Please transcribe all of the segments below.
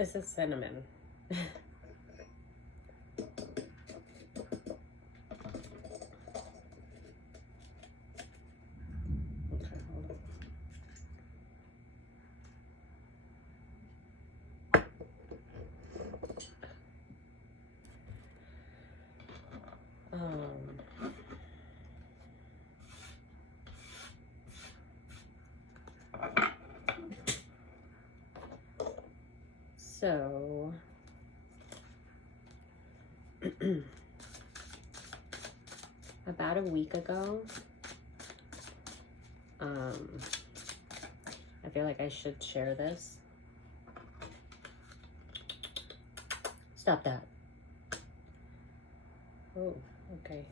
This is cinnamon. So, about a week ago, I feel like I should share this. Stop that. Oh, okay.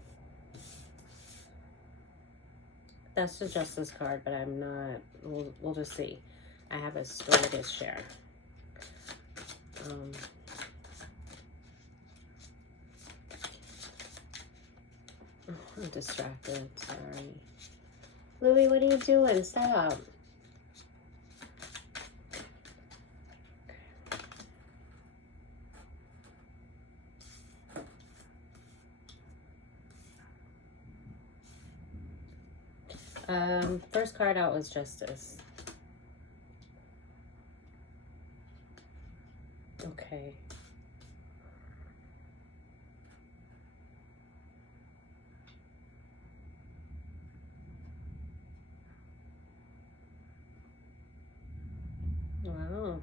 That's the Justice card, but I'm not, we'll just see. I have a story to share. I'm distracted, sorry. Louie, what are you doing? Stop. First card out was Justice. Okay. Wow.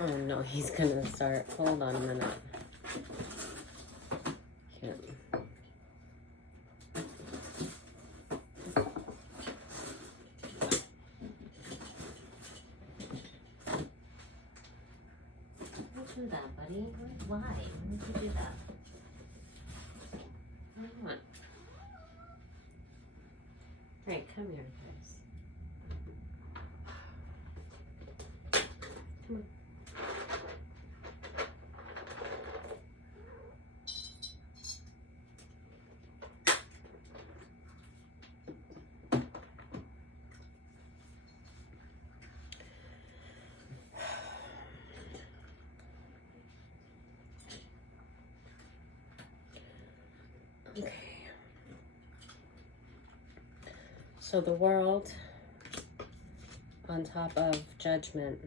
Oh no, he's gonna start. Hold on a minute. Can't. Don't do that, buddy. Why? Why did you do that? Come on. Right, come here, guys. Come on. Okay. So the World on top of Judgment,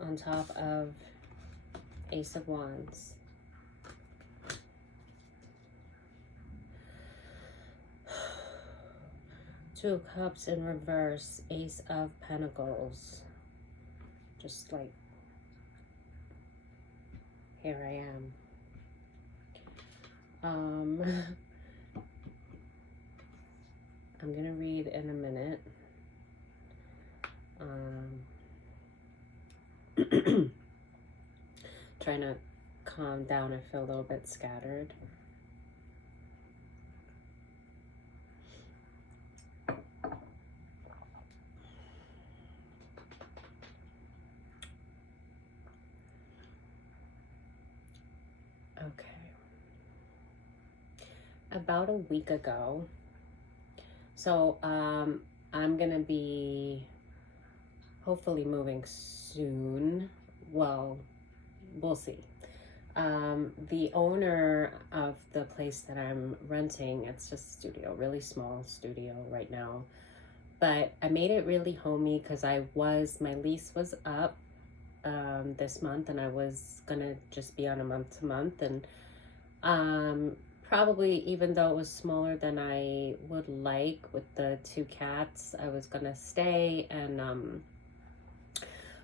on top of Ace of Wands. Two of Cups in reverse, Ace of Pentacles. Just like, here I am. I'm gonna read in a minute. Trying to calm down. I feel a little bit scattered. Okay. About a week ago, so I'm gonna be hopefully moving soon. Well, we'll see. The owner of the place that I'm renting, it's just a studio, really small studio right now, but I made it really homey because my lease was up this month, and I was gonna just be on a month-to-month, and probably, even though it was smaller than I would like with the 2 cats, I was gonna stay and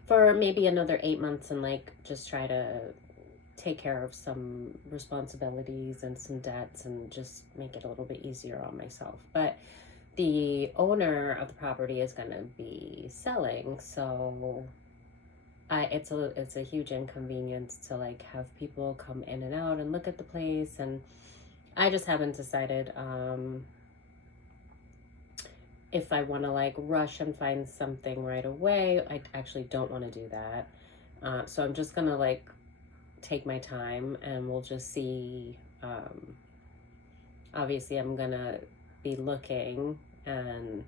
for maybe another 8 months and like just try to take care of some responsibilities and some debts and just make it a little bit easier on myself. But the owner of the property is going to be selling, so it's a huge inconvenience to like have people come in and out and look at the place, and I just haven't decided if I want to like rush and find something right away. I actually don't want to do that. So I'm just gonna like take my time, and we'll just see. Obviously, I'm gonna be looking, and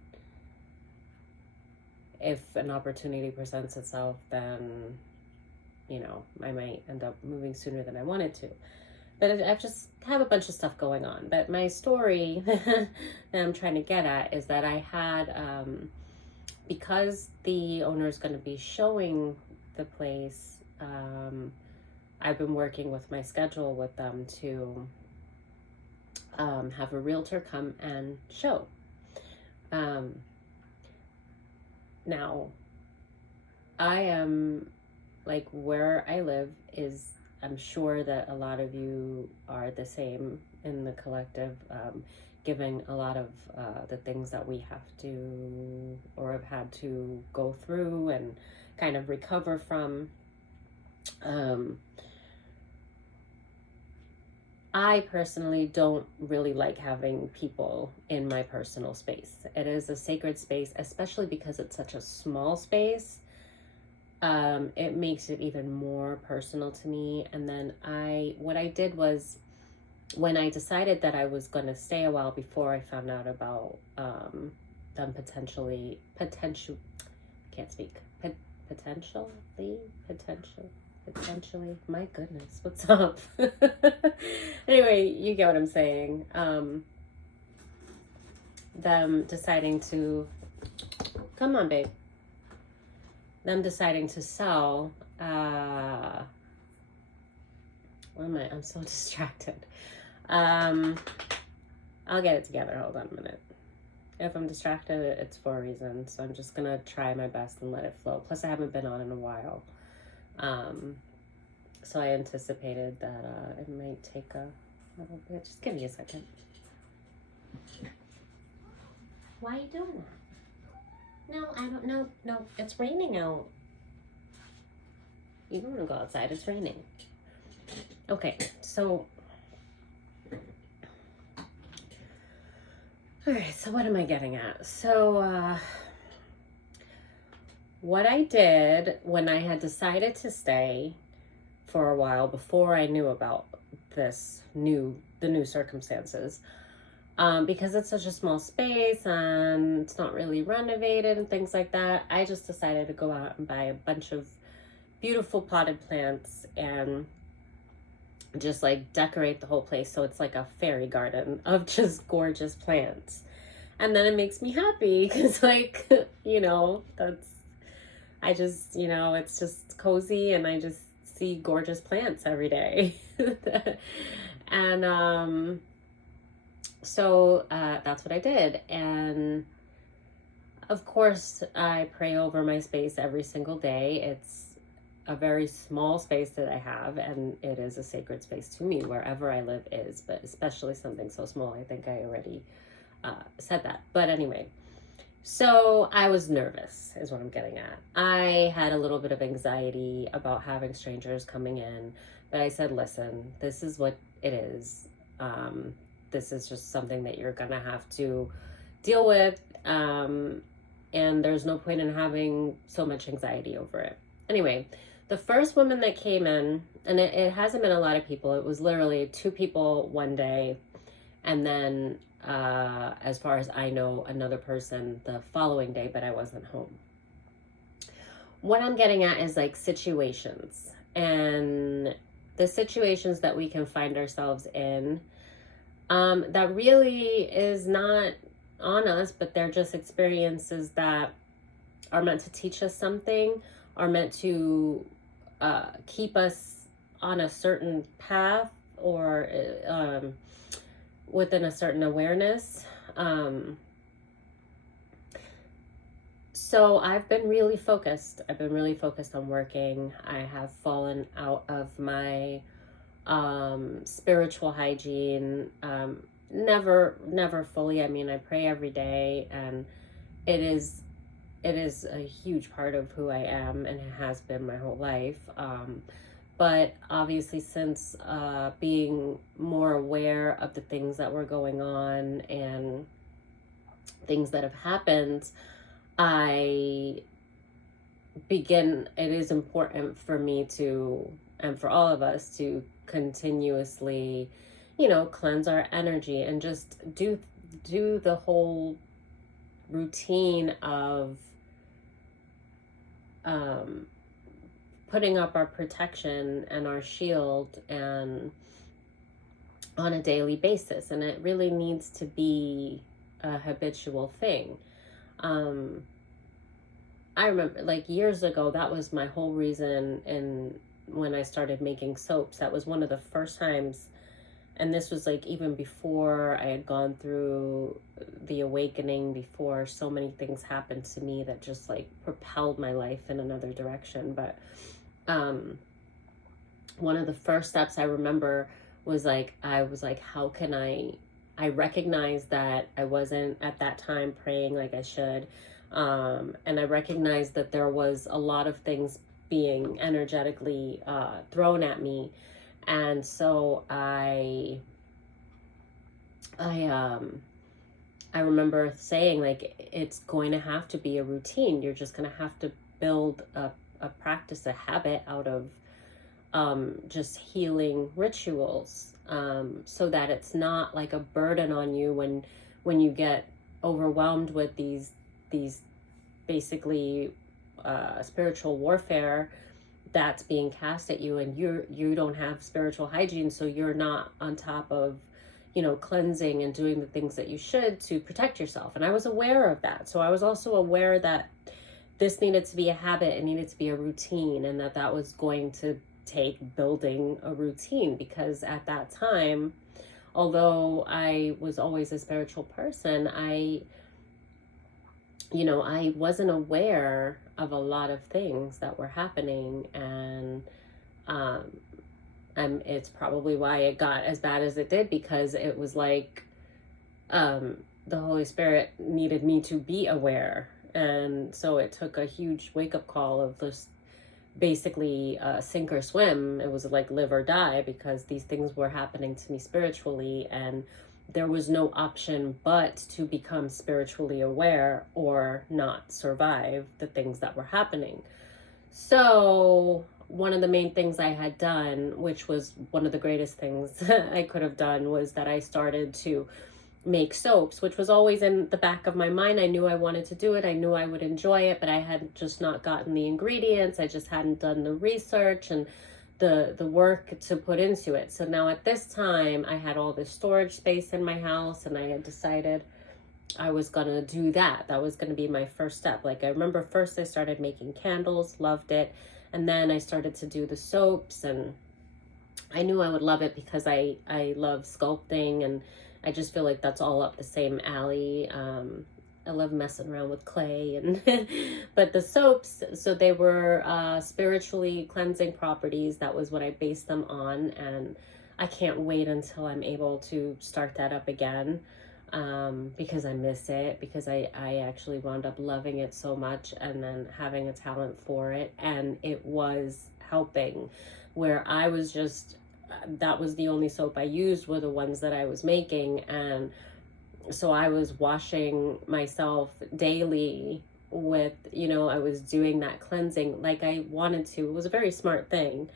if an opportunity presents itself, then I might end up moving sooner than I wanted to. But I just have a bunch of stuff going on. But my story that I'm trying to get at is that I had, because the owner is going to be showing the place, I've been working with my schedule with them to have a realtor come and show. Now, I am, like, where I live is, I'm sure that a lot of you are the same in the collective, given a lot of the things that we have to or have had to go through and kind of recover from. I personally don't really like having people in my personal space. It is a sacred space, especially because it's such a small space. It makes it even more personal to me. And then what I did was, when I decided that I was going to stay a while before I found out about them potentially, my goodness, what's up? Anyway, you get what I'm saying. Them deciding to, come on, babe. Them deciding to sell, I'm so distracted. I'll get it together. Hold on a minute. If I'm distracted, it's for a reason. So I'm just gonna try my best and let it flow. Plus, I haven't been on in a while. So I anticipated that it might take a little bit. Just give me a second. Why are you doing that? No, I don't know. No, it's raining out. You don't want to go outside. It's raining. Okay, so... Alright, so what am I getting at? So, what I did when I had decided to stay for a while before I knew about the new circumstances, because it's such a small space and it's not really renovated and things like that, I just decided to go out and buy a bunch of beautiful potted plants and just like decorate the whole place so it's like a fairy garden of just gorgeous plants. And then it makes me happy because, like, it's just cozy, and I just see gorgeous plants every day. And so that's what I did. And of course, I pray over my space every single day. It's a very small space that I have, and it is a sacred space to me. Wherever I live is, but especially something so small. I think I already said that. But anyway, so I was nervous is what I'm getting at. I had a little bit of anxiety about having strangers coming in, but I said, listen, this is what it is. This is just something that you're gonna have to deal with, and there's no point in having so much anxiety over it. Anyway, the first woman that came in, and it hasn't been a lot of people, it was literally 2 people one day, and then as far as I know, another person the following day, but I wasn't home. What I'm getting at is like situations, and the situations that we can find ourselves in, that really is not on us, but they're just experiences that are meant to teach us something, are meant to keep us on a certain path, or within a certain awareness. So I've been really focused. I've been really focused on working. I have fallen out of my spiritual hygiene. Never fully. I mean, I pray every day, and it is it is a huge part of who I am, and it has been my whole life. But obviously, since being more aware of the things that were going on and things that have happened, I it is important for me to, and for all of us to continuously, cleanse our energy and just do the whole routine of um, putting up our protection and our shield and on a daily basis. And it really needs to be a habitual thing. I remember, like, years ago, that was my whole reason. And when I started making soaps, that was one of the first times. And this was like even before I had gone through the awakening, before so many things happened to me that just like propelled my life in another direction. But one of the first steps I remember was like, I was like, how can I recognized that I wasn't at that time praying like I should. And I recognized that there was a lot of things being energetically thrown at me. And so I remember saying, like, it's going to have to be a routine. You're just going to have to build a practice, a habit out of just healing rituals, so that it's not like a burden on you when you get overwhelmed with these basically spiritual warfare that's being cast at you, and you don't have spiritual hygiene, so you're not on top of cleansing and doing the things that you should to protect yourself. And I was aware of that, so I was also aware that this needed to be a habit, it needed to be a routine, and that was going to take building a routine. Because at that time, although I was always a spiritual person, I wasn't aware of a lot of things that were happening. And it's probably why it got as bad as it did, because it was like the Holy Spirit needed me to be aware. And so it took a huge wake-up call of just basically sink or swim. It was like live or die, because these things were happening to me spiritually, and there was no option but to become spiritually aware or not survive the things that were happening. So one of the main things I had done, which was one of the greatest things I could have done, was that I started to make soaps, which was always in the back of my mind. I knew I wanted to do it. I knew I would enjoy it, but I had just not gotten the ingredients. I just hadn't done the research and the work to put into it. So now at this time, I had all this storage space in my house, and I had decided I was gonna do that. That was gonna be my first step. Like, I remember first I started making candles, loved it, and then I started to do the soaps, and I knew I would love it because I love sculpting, and I just feel like that's all up the same alley. I love messing around with clay, and but the soaps, so they were spiritually cleansing properties. That was what I based them on, and I can't wait until I'm able to start that up again, because I miss it, because I actually wound up loving it so much, and then having a talent for it, and it was helping. Where I was just, that was the only soap I used, were the ones that I was making. And so I was washing myself daily with, I was doing that cleansing like I wanted to. It was a very smart thing.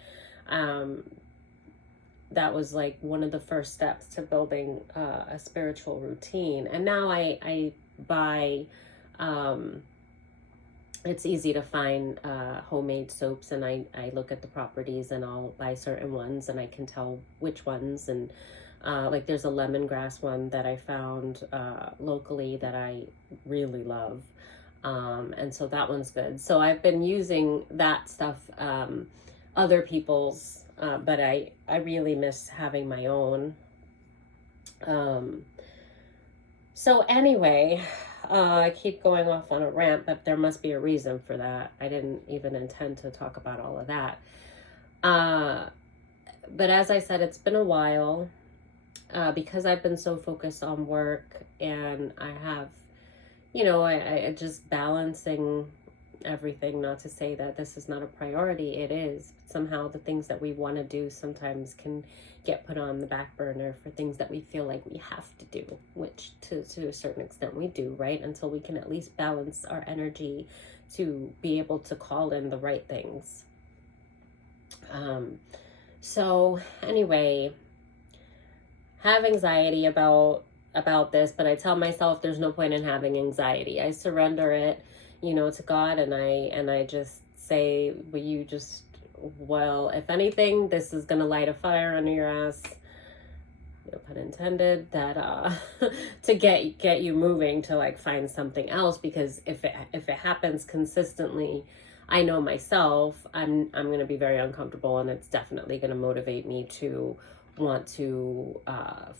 That was like one of the first steps to building a spiritual routine. And now I buy, it's easy to find homemade soaps, and I look at the properties, and I'll buy certain ones, and I can tell which ones. And like, there's a lemongrass one that I found locally that I really love, and so that one's good. So I've been using that stuff, other people's, but I really miss having my own. So anyway, I keep going off on a rant, but there must be a reason for that. I didn't even intend to talk about all of that. But as I said, it's been a while, because I've been so focused on work, and I have, you know, I just balancing everything. Not to say that this is not a priority, it is. Somehow the things that we want to do sometimes can get put on the back burner for things that we feel like we have to do, which to a certain extent we do, right? Until we can at least balance our energy to be able to call in the right things. So anyway, have anxiety about this, but I tell myself there's no point in having anxiety. I surrender it, you know, to God, and I just say, will you just, well, if anything, this is gonna light a fire under your ass, no pun intended, that to get you moving, to like find something else, because if it happens consistently, I know myself, I'm gonna be very uncomfortable, and it's definitely gonna motivate me to want to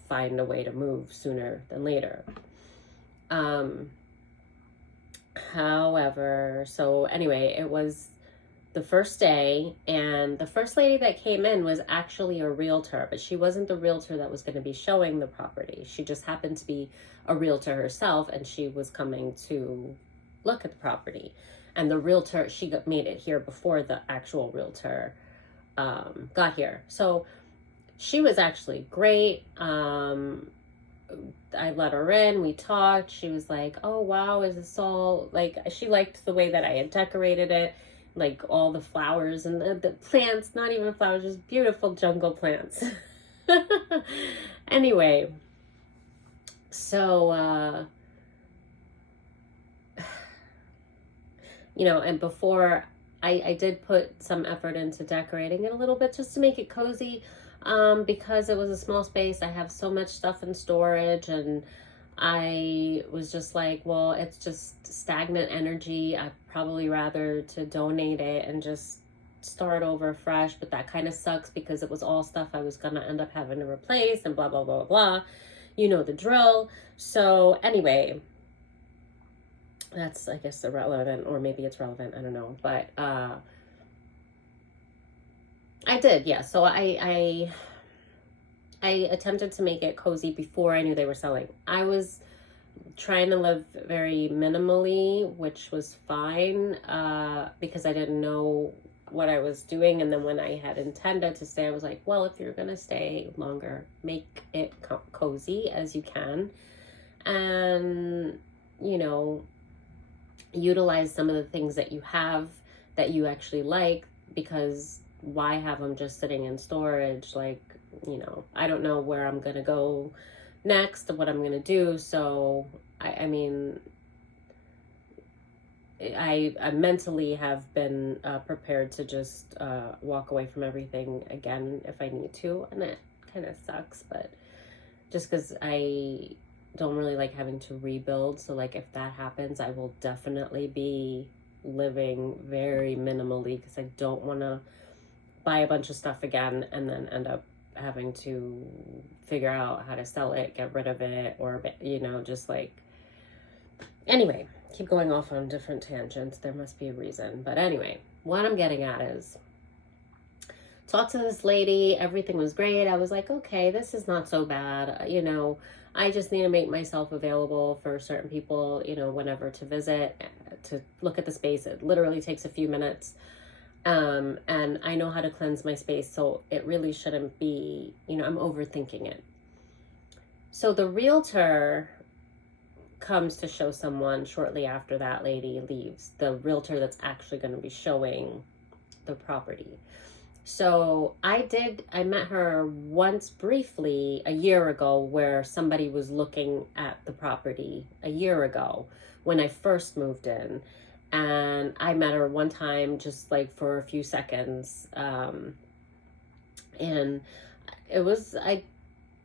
find a way to move sooner than later. However, so anyway, it was the first day, and the first lady that came in was actually a realtor, but she wasn't the realtor that was going to be showing the property. She just happened to be a realtor herself, and she was coming to look at the property. And the realtor, she made it here before the actual realtor got here. So she was actually great. I let her in, we talked. She was like, oh wow, is this all, like, she liked the way that I had decorated it, like all the flowers and the plants, not even flowers, just beautiful jungle plants. Anyway, so you know, and before I did put some effort into decorating it a little bit just to make it cozy. Because it was a small space, I have so much stuff in storage, and I was just like, well, it's just stagnant energy. I'd probably rather to donate it and just start over fresh, but that kind of sucks because it was all stuff I was gonna end up having to replace and blah, blah, blah, blah. You know the drill. So anyway, that's, I guess, irrelevant, or maybe it's relevant, I don't know. But I did, yeah. So I attempted to make it cozy before I knew they were selling. I was trying to live very minimally, which was fine, because I didn't know what I was doing. And then when I had intended to stay, I was like, well, if you're gonna stay longer, make it cozy as you can, and, you know, utilize some of the things that you have that you actually like, because why have them just sitting in storage? Like, you know, I don't know where I'm gonna go next, what I'm gonna do. So I mean, I mentally have been prepared to just walk away from everything again if I need to, and it kind of sucks, but just because I don't really like having to rebuild. So like if that happens, I will definitely be living very minimally, because I don't want to buy a bunch of stuff again and then end up having to figure out how to sell it, get rid of it, or, you know, just like, anyway, keep going off on different tangents. There must be a reason. But anyway, what I'm getting at is, talked to this lady, everything was great. I was like, okay, this is not so bad. You know, I just need to make myself available for certain people, you know, whenever to visit, to look at the space. It literally takes a few minutes. And I know how to cleanse my space, so it really shouldn't be, you know, I'm overthinking it. So the realtor comes to show someone shortly after that lady leaves, the realtor that's actually going to be showing the property. So I met her once briefly a year ago, where somebody was looking at the property a year ago when I first moved in. And I met her one time, just like for a few seconds. And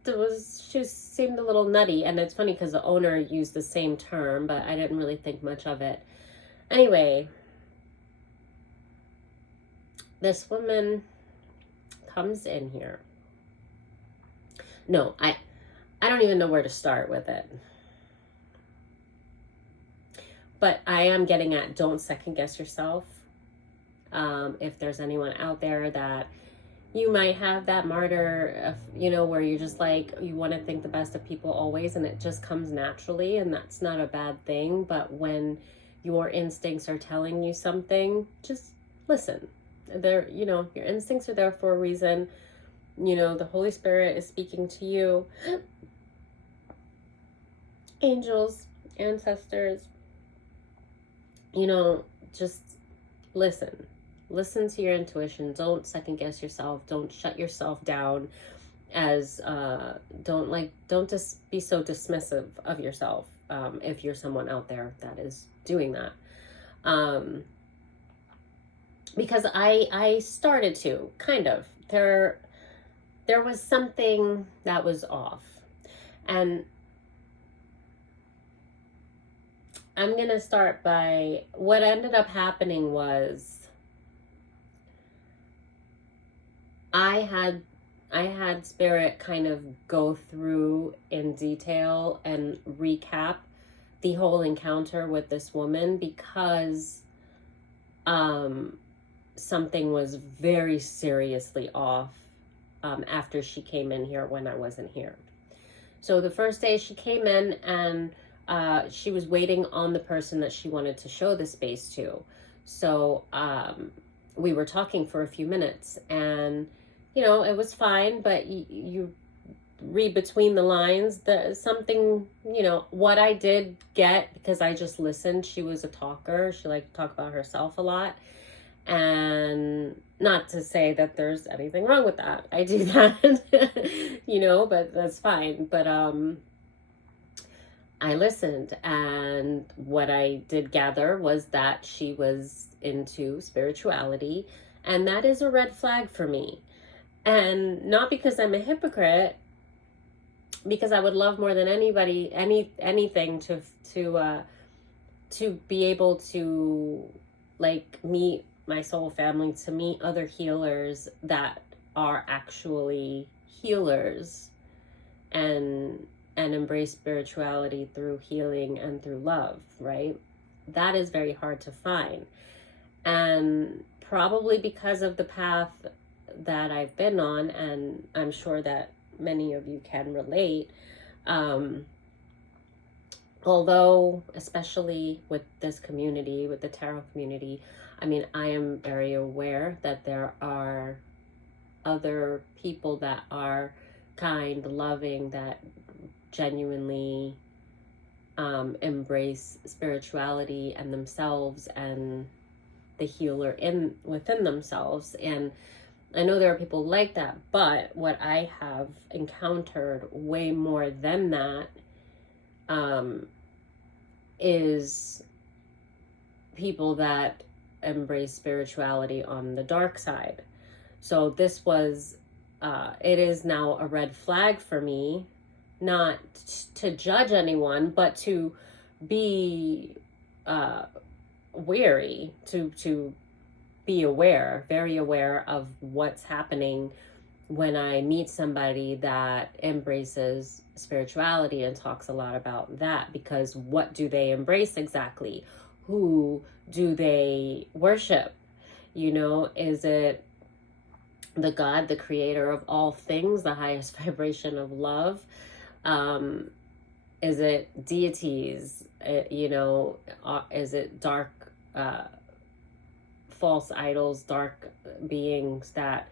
she seemed a little nutty. And it's funny because the owner used the same term, but I didn't really think much of it. Anyway, this woman comes in here. No, I don't even know where to start with it. But I am getting at, don't second guess yourself. If there's anyone out there that, you might have that martyr, you know, where you're just like, you want to think the best of people always, and it just comes naturally, and that's not a bad thing. But when your instincts are telling you something, just listen. They're, you know, your instincts are there for a reason. You know, the Holy Spirit is speaking to you. Angels, ancestors, you know, just listen. Listen to your intuition. Don't second guess yourself. Don't shut yourself down as don't just be so dismissive of yourself, if you're someone out there that is doing that. Because I started to kind of, there was something that was off. And I'm going to start by what ended up happening was I had Spirit kind of go through in detail and recap the whole encounter with this woman, because something was very seriously off after she came in here when I wasn't here. So the first day she came in, and she was waiting on the person that she wanted to show the space to. So we were talking for a few minutes, and you know, it was fine, but you read between the lines that something, you know, what I did get, because I just listened. She was a talker. She liked to talk about herself a lot. And not to say that there's anything wrong with that. I do that, you know, but that's fine. But I listened, and what I did gather was that she was into spirituality, and that is a red flag for me. And not because I'm a hypocrite, because I would love more than anybody, anything to be able to like meet my soul family, to meet other healers that are actually healers and embrace spirituality through healing and through love, right? That is very hard to find. And probably because of the path that I've been on, and I'm sure that many of you can relate, although especially with this community, with the tarot community, I mean, I am very aware that there are other people that are kind, loving, that genuinely embrace spirituality and themselves and the healer within themselves. And I know there are people like that, but what I have encountered way more than that is people that embrace spirituality on the dark side. So this was, it is now a red flag for me, not to judge anyone, but to be wary, to be aware, very aware of what's happening when I meet somebody that embraces spirituality and talks a lot about that. Because what do they embrace exactly? Who do they worship? You know, is it the God, the creator of all things, the highest vibration of love? Is it deities? You know, is it dark, false idols, dark beings that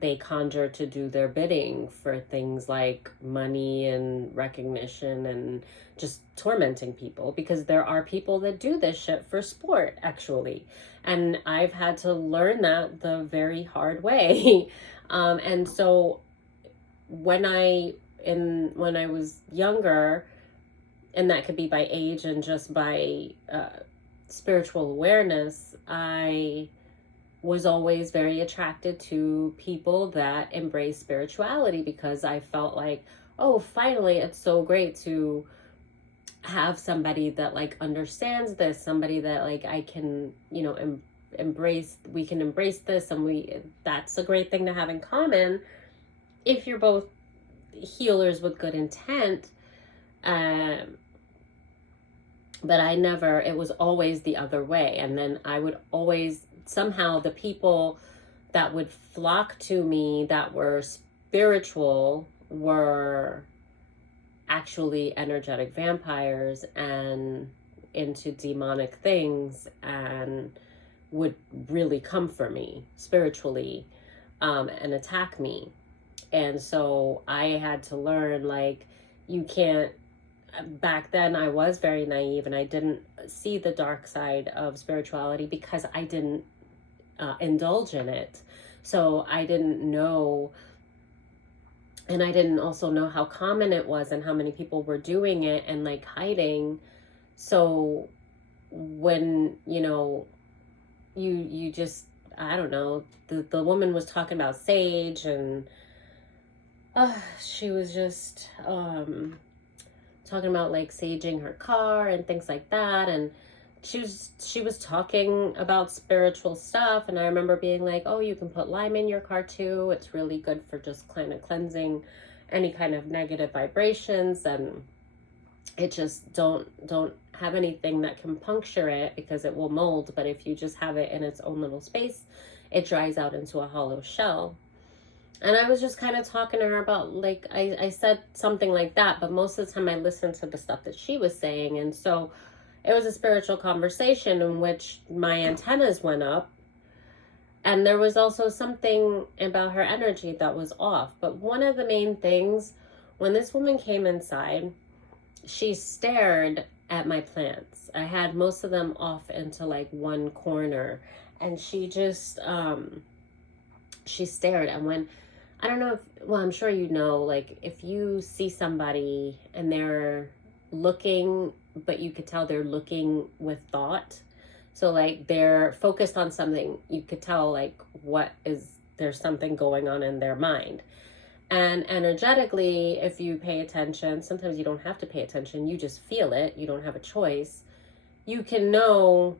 they conjure to do their bidding for things like money and recognition and just tormenting people? Because there are people that do this shit for sport, actually. And I've had to learn that the very hard way. And so when I was younger, and that could be by age and just by spiritual awareness, I was always very attracted to people that embrace spirituality, because I felt like, oh, finally, it's so great to have somebody that like understands this, somebody that like I can, you know, we can embrace this, and that's a great thing to have in common if you're both healers with good intent. But it was always the other way. And then I would always, somehow the people that would flock to me that were spiritual were actually energetic vampires and into demonic things, and would really come for me spiritually, and attack me. And so I had to learn, like, you can't, back then I was very naive and I didn't see the dark side of spirituality because I didn't indulge in it. So I didn't know, and I didn't also know how common it was and how many people were doing it and like hiding. So when, you just, I don't know, the woman was talking about sage, and she was just talking about like saging her car and things like that, and she was talking about spiritual stuff, and I remember being like, oh, you can put lime in your car too, it's really good for just kind of cleansing any kind of negative vibrations, and it just don't have anything that can puncture it because it will mold, but if you just have it in its own little space, it dries out into a hollow shell. And I was just kind of talking to her about, like, I said something like that, but most of the time I listened to the stuff that she was saying. And so it was a spiritual conversation in which my antennas went up. And there was also something about her energy that was off. But one of the main things, when this woman came inside, she stared at my plants. I had most of them off into like one corner. And she just, she stared. And when, I don't know if, well, I'm sure you know, like if you see somebody and they're looking, but you could tell they're looking with thought. So like they're focused on something, you could tell like there's something going on in their mind. And energetically, if you pay attention, sometimes you don't have to pay attention, you just feel it, you don't have a choice. You can know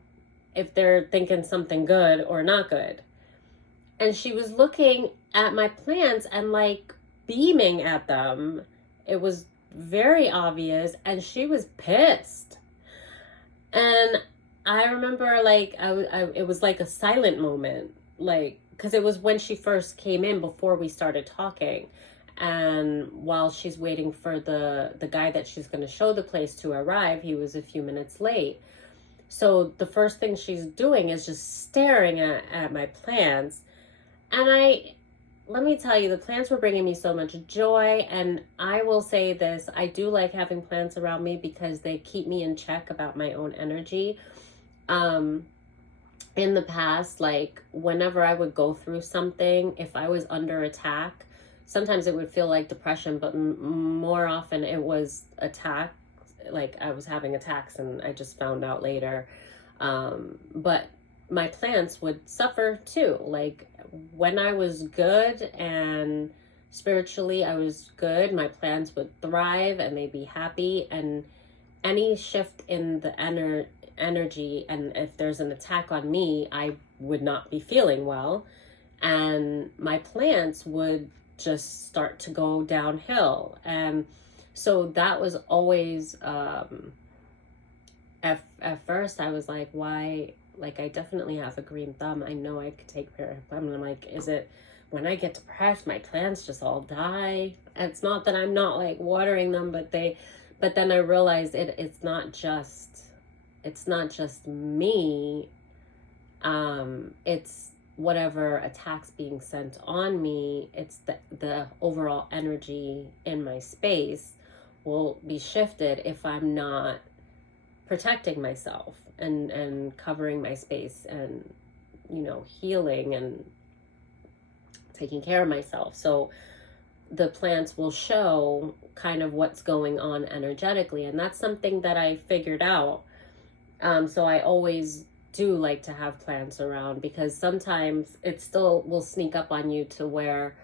if they're thinking something good or not good. And she was looking at my plants and like beaming at them. It was very obvious, and she was pissed. And I remember like it was like a silent moment, like, because it was when she first came in before we started talking, and while she's waiting for the guy that she's going to show the place to arrive, he was a few minutes late. So the first thing she's doing is just staring at my plants. And let me tell you, the plants were bringing me so much joy. And I will say this, I do like having plants around me because they keep me in check about my own energy. In the past, like whenever I would go through something, if I was under attack, sometimes it would feel like depression, but more often it was attack. Like I was having attacks and I just found out later. But my plants would suffer too. Like when I was good and spiritually I was good, my plants would thrive and they'd be happy. And any shift in the energy, and if there's an attack on me, I would not be feeling well. And my plants would just start to go downhill. And so that was always, at first I was like, why? Like, I definitely have a green thumb. I know I could take care of them. And I'm like, is it when I get depressed, my plants just all die? And it's not that I'm not like watering them, but then I realized it's not just me. It's whatever attacks being sent on me. It's the overall energy in my space will be shifted if I'm not protecting myself and covering my space and, healing and taking care of myself. So the plants will show kind of what's going on energetically. And that's something that I figured out. So I always do like to have plants around, because sometimes it still will sneak up on you to where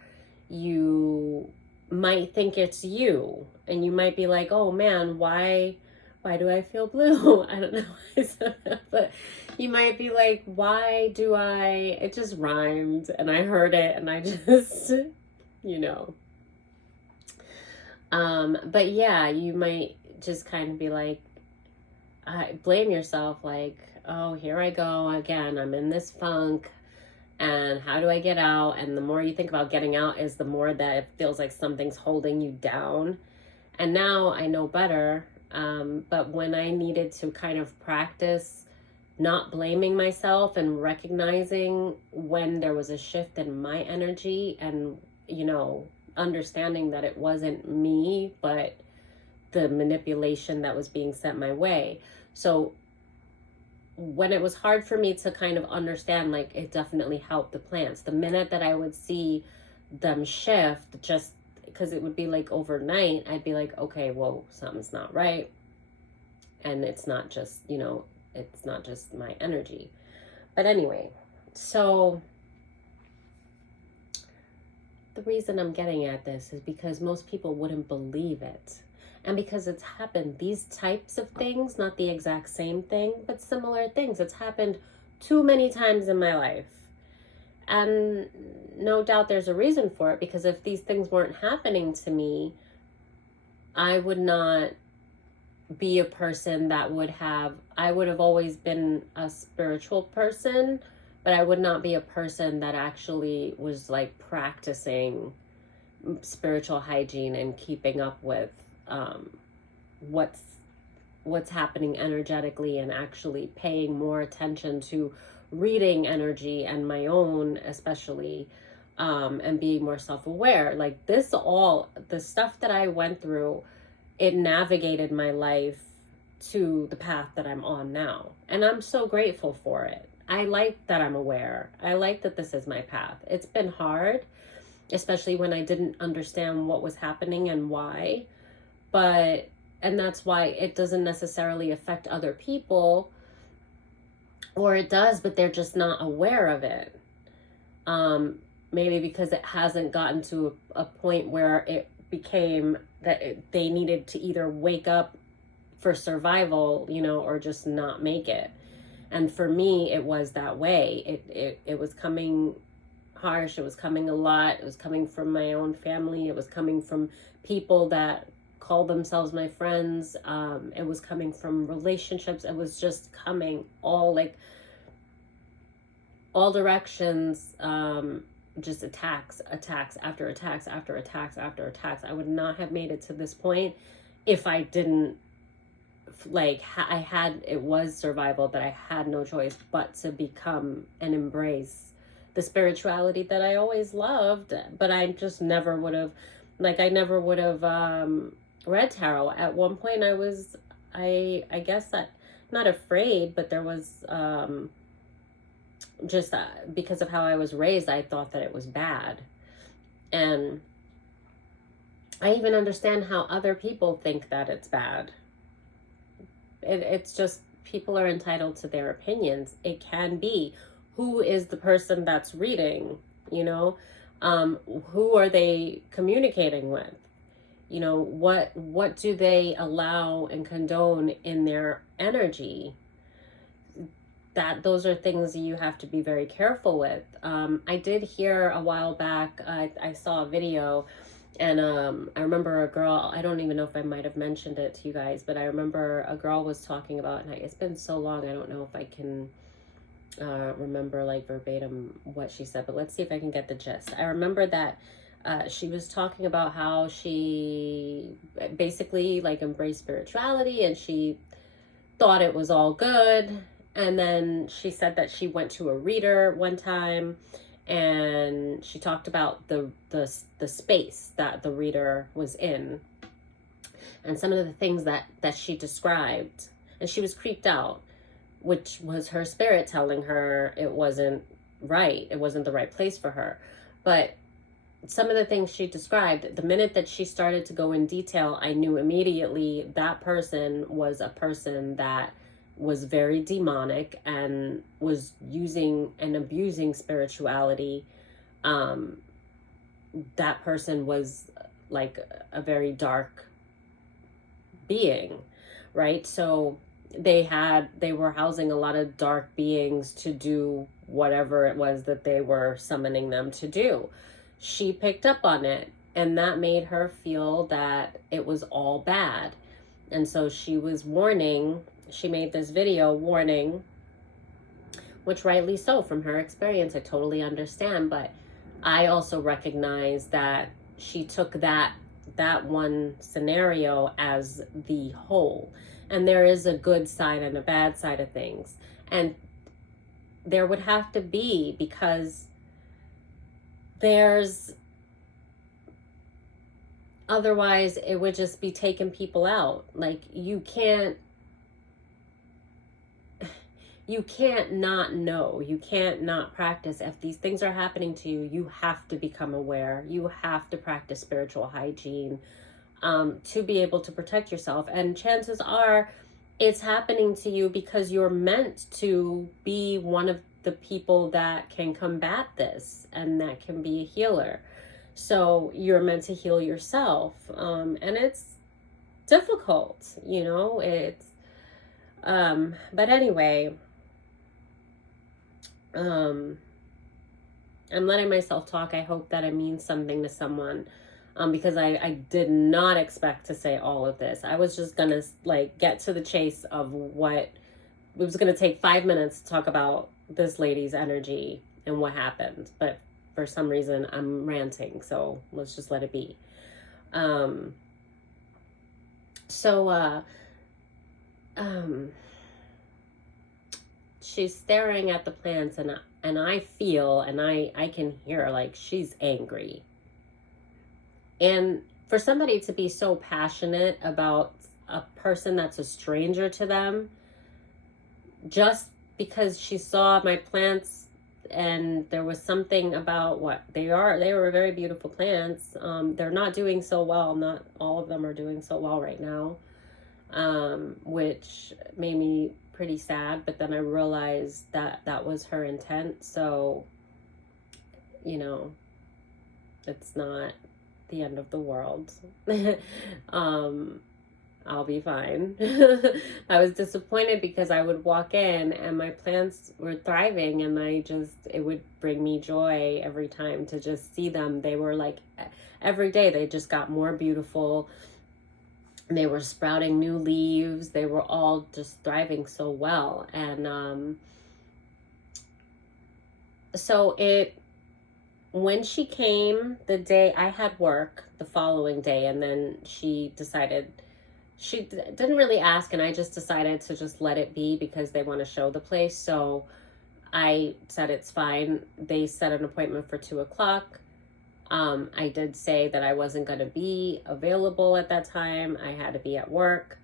you might think it's you, and you might be like, oh man, why do I feel blue? I don't know why I said that, but you might be like, it just rhymed and I heard it and I just, but yeah, you might just kind of be like, blame yourself, like, oh, here I go again, I'm in this funk, And how do I get out? And the more you think about getting out is the more that it feels like something's holding you down. And now I know better. But when I needed to kind of practice not blaming myself and recognizing when there was a shift in my energy and, understanding that it wasn't me, but the manipulation that was being sent my way. So when it was hard for me to kind of understand, like, it definitely helped the plants. The minute that I would see them shift, just because it would be like overnight, I'd be like, okay, well, something's not right. And it's not just, it's not just my energy. But anyway, so the reason I'm getting at this is because most people wouldn't believe it. And because it's happened, these types of things, not the exact same thing, but similar things, it's happened too many times in my life. And no doubt there's a reason for it, because if these things weren't happening to me, I would not be a person that I would have always been a spiritual person, but I would not be a person that actually was like practicing spiritual hygiene and keeping up with what's happening energetically, and actually paying more attention to reading energy and my own especially, and being more self-aware. Like the stuff that I went through, it navigated my life to the path that I'm on now, and I'm so grateful for it. I like that I'm aware. I like that this is my path. It's been hard, especially when I didn't understand what was happening and why. And that's why it doesn't necessarily affect other people, or it does, but they're just not aware of it. Maybe because it hasn't gotten to a point where it became that they needed to either wake up for survival, or just not make it. And for me, it was that way. It was coming harsh. It was coming a lot. It was coming from my own family. It was coming from people that call themselves my friends. It was coming from relationships. It was just coming all directions, just attacks after attacks after attacks after attacks. I would not have made it to this point if I didn't, it was survival, that I had no choice but to become and embrace the spirituality that I always loved, but I just never would have, I never would have read tarot. At one point I guess that, not afraid, but there was just because of how I was raised, I thought that it was bad. And I even understand how other people think that it's bad. It's just, people are entitled to their opinions. It can be, who is the person that's reading, who are they communicating with? What do they allow and condone in their energy? Those are things you have to be very careful with. I did hear a while back, I saw a video, and I remember a girl, I don't even know if I might have mentioned it to you guys, but I remember a girl was talking about, and it's been so long, I don't know if I can remember verbatim what she said, but let's see if I can get the gist. I remember that she was talking about how she basically embraced spirituality, and she thought it was all good. And then she said that she went to a reader one time, and she talked about the space that the reader was in, and some of the things that she described, and she was creeped out, which was her spirit telling her it wasn't right, it wasn't the right place for her. But some of the things she described, the minute that she started to go in detail, I knew immediately that person was a person that was very demonic and was using and abusing spirituality. That person was a very dark being, right? So they were housing a lot of dark beings to do whatever it was that they were summoning them to do. She picked up on it, and that made her feel that it was all bad. And so she was warning, she made this video warning which rightly so from her experience. I totally understand, but I also recognize that she took that one scenario as the whole. And there is a good side and a bad side of things. And there would have to be, because there's, otherwise it would just be taking people out. Like, you can't not know, you can't not practice. If these things are happening to you, you have to become aware, you have to practice spiritual hygiene, to be able to protect yourself. And chances are it's happening to you because you're meant to be one of the people that can combat this and that can be a healer. So you're meant to heal yourself, and it's difficult, it's but anyway, I'm letting myself talk. I hope that it means something to someone, because I did not expect to say all of this. I was just gonna get to the chase of what it was gonna take 5 minutes to talk about this lady's energy and what happened, but for some reason I'm ranting, so let's just let it be. She's staring at the plants, and I feel, and I can hear, like, she's angry. And for somebody to be so passionate about a person that's a stranger to them, just because she saw my plants and there was something about what they were very beautiful plants. They're not doing so well. Not all of them are doing so well right now, which made me pretty sad. But then I realized that was her intent. So, it's not the end of the world. I'll be fine. I was disappointed because I would walk in and my plants were thriving, and it would bring me joy every time to just see them. They were like, every day they just got more beautiful. They were sprouting new leaves. They were all just thriving so well. And when she came, the day I had work the following day, and then she decided, she didn't really ask, and I just decided to just let it be because they want to show the place. So I said it's fine. They set an appointment for 2:00. I did say that I wasn't going to be available at that time. I had to be at work.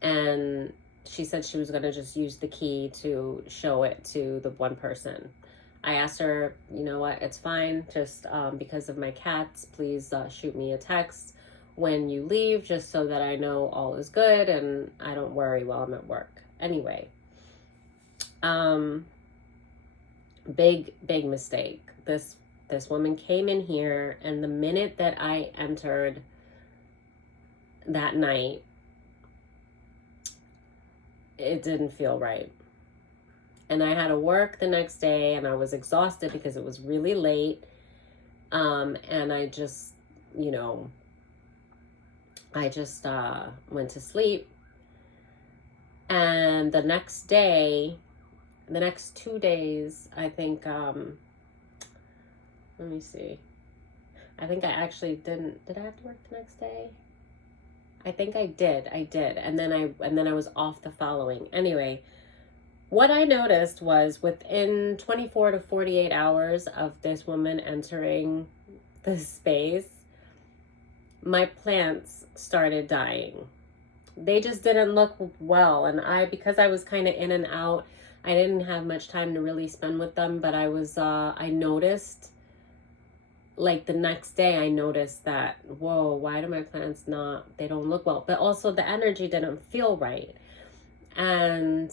And she said she was going to just use the key to show it to the one person. I asked her, you know what, it's fine. Just because of my cats, please shoot me a text when you leave, just so that I know all is good and I don't worry while I'm at work. Anyway, big mistake. This woman came in here, and the minute that I entered that night, it didn't feel right. And I had to work the next day, and I was exhausted because it was really late. And I just, went to sleep. And the next 2 days, I think, let me see. I think I actually did I have to work the next day? I think I did. And then I was off the following. Anyway, what I noticed was within 24 to 48 hours of this woman entering the space, my plants started dying. They just didn't look well. And because I was kind of in and out, I didn't have much time to really spend with them, but I noticed, like the next day, I noticed that, whoa, why do my plants they don't look well? But also the energy didn't feel right. And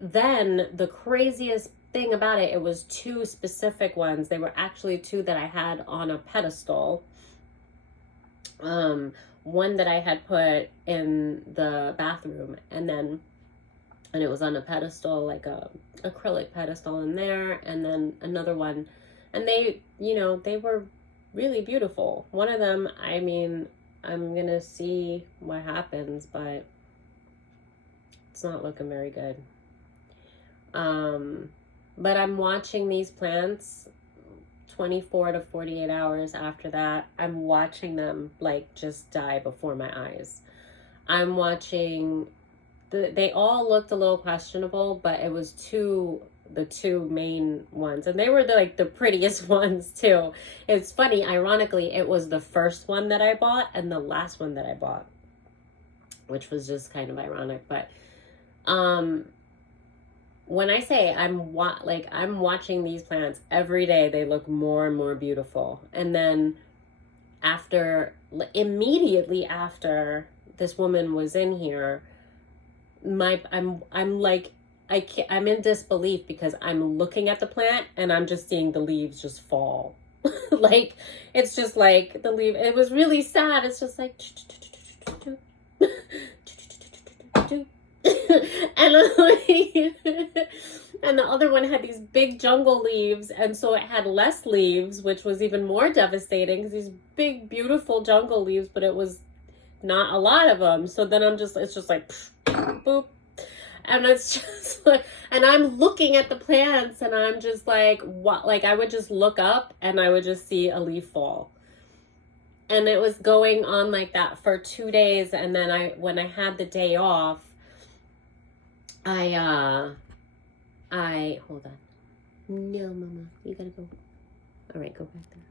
then the craziest thing about it was 2 specific ones. They were actually 2 that I had on a pedestal. One that I had put in the bathroom, and it was on a pedestal, like a acrylic pedestal in there, and then another one. And they were really beautiful. One of them, I'm gonna see what happens, but it's not looking very good. But I'm watching these plants 24 to 48 hours after that. I'm watching them like just die before my eyes. I'm watching they all looked a little questionable, but it was the two main ones, and they were the prettiest ones too. It's funny, ironically, it was the first one that I bought and the last one that I bought, which was just kind of ironic. But when I say I'm watching these plants every day, they look more and more beautiful. And then immediately after this woman was in here, I'm like, I'm in disbelief because I'm looking at the plant and I'm just seeing the leaves just fall. Like, it's just like the leaf, it was really sad. It's just like and and the other one had these big jungle leaves, and so it had less leaves, which was even more devastating because these big beautiful jungle leaves, but it was not a lot of them. So then it's just like boop, and it's just like, and I'm looking at the plants and I'm just like, what? Like, I would just look up and I would just see a leaf fall. And it was going on like that for 2 days. And then when I had the day off, I hold on. No, Mama, you gotta go. All right, go back there.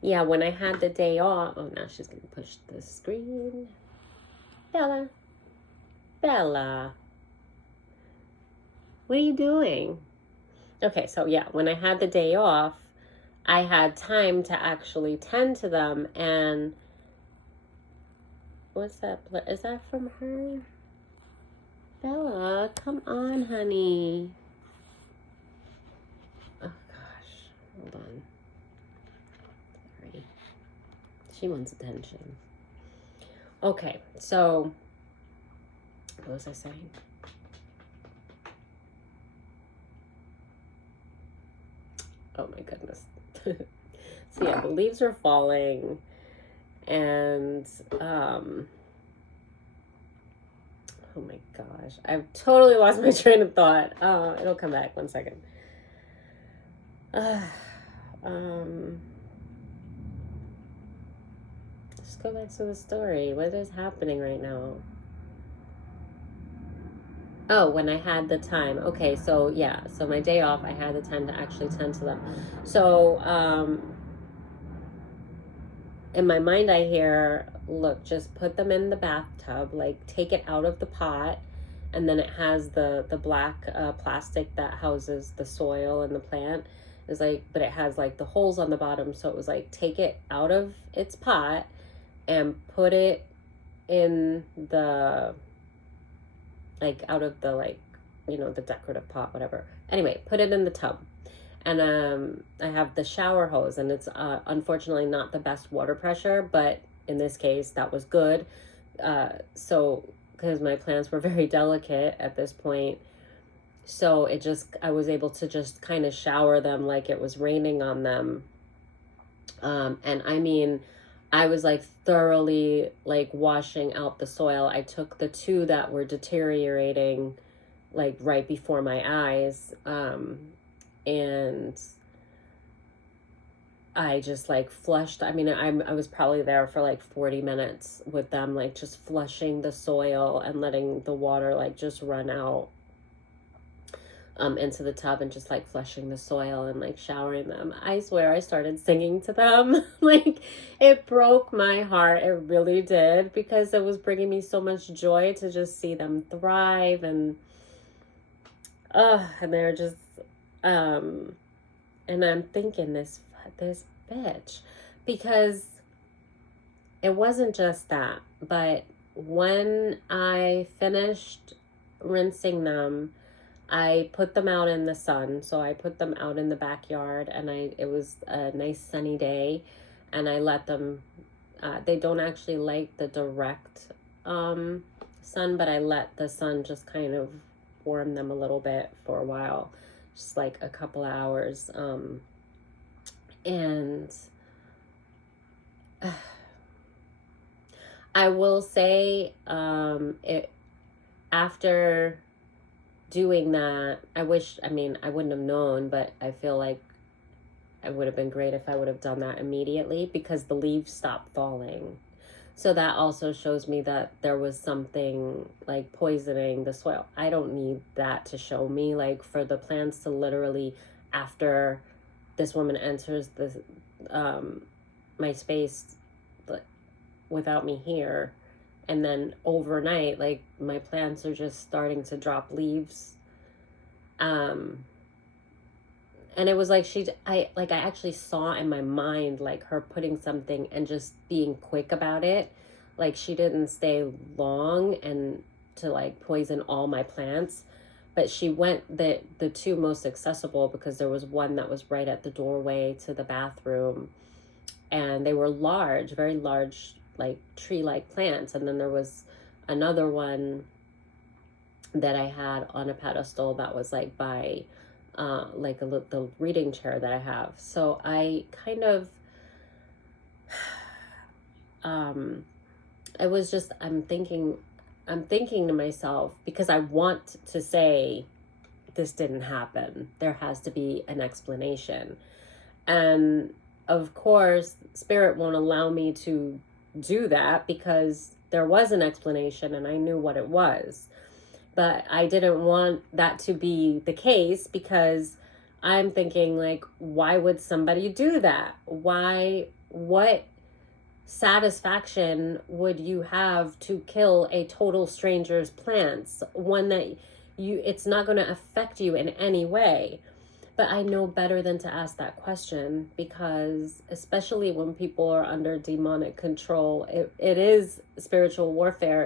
Yeah, when I had the day off, oh, now she's gonna push the screen. Bella. What are you doing? Okay, so yeah, when I had the day off, I had time to actually tend to them. And what's that? Is that from her? Bella, come on, honey. Oh, gosh. Hold on. Sorry. She wants attention. Okay, so what was I saying? Oh, my goodness. So, yeah, the leaves are falling. And, oh, my gosh. I've totally lost my train of thought. It'll come back. 1 second. Just go back to the story. What is happening right now? Oh, when I had the time. Okay, so yeah. So my day off, I had the time to actually tend to them. So, in my mind, I hear, look, just put them in the bathtub, like take it out of the pot, and then it has the black plastic that houses the soil and the plant. Is like, but it has like the holes on the bottom, so it was like, take it out of its pot and put it in the, like, out of the, like, the decorative pot, whatever. Anyway, put it in the tub. And I have the shower hose, and it's unfortunately not the best water pressure, but in this case, that was good. So, because my plants were very delicate at this point, so I was able to just kind of shower them like it was raining on them. And I mean, I was like thoroughly like washing out the soil. I took the 2 that were deteriorating like right before my eyes. And I just like flushed. I mean, I was probably there for like 40 minutes with them, like just flushing the soil and letting the water like just run out into the tub, and just like flushing the soil and like showering them. I swear I started singing to them. Like, it broke my heart. It really did, because it was bringing me so much joy to just see them thrive. And they're just and I'm thinking, this bitch, because it wasn't just that, but when I finished rinsing them, I put them out in the sun. So I put them out in the backyard, and it was a nice sunny day, and I let them, they don't actually like the direct sun, but I let the sun just kind of warm them a little bit for a while, just like a couple hours. And I will say, after doing that, I wish, I mean, I wouldn't have known, but I feel like it would have been great if I would have done that immediately, because the leaves stopped falling. So that also shows me that there was something like poisoning the soil. I don't need that to show me, like, for the plants to literally, after this woman enters the my space without me here, and then overnight, like, my plants are just starting to drop leaves. And it was like I actually saw in my mind, like, her putting something and just being quick about it. Like, she didn't stay long and to, like, poison all my plants, but she went the two most accessible, because there was one that was right at the doorway to the bathroom, and they were large, very large, like tree-like plants. And then there was another one that I had on a pedestal that was like by like the reading chair that I have. So I kind of it was just, I'm thinking to myself, because I want to say this didn't happen, there has to be an explanation. And of course, Spirit won't allow me to do that, because there was an explanation and I knew what it was. But I didn't want that to be the case, because I'm thinking, like, why would somebody do that? Why? What satisfaction would you have to kill a total stranger's plants? One that it's not going to affect you in any way. But I know better than to ask that question, because especially when people are under demonic control, it is spiritual warfare.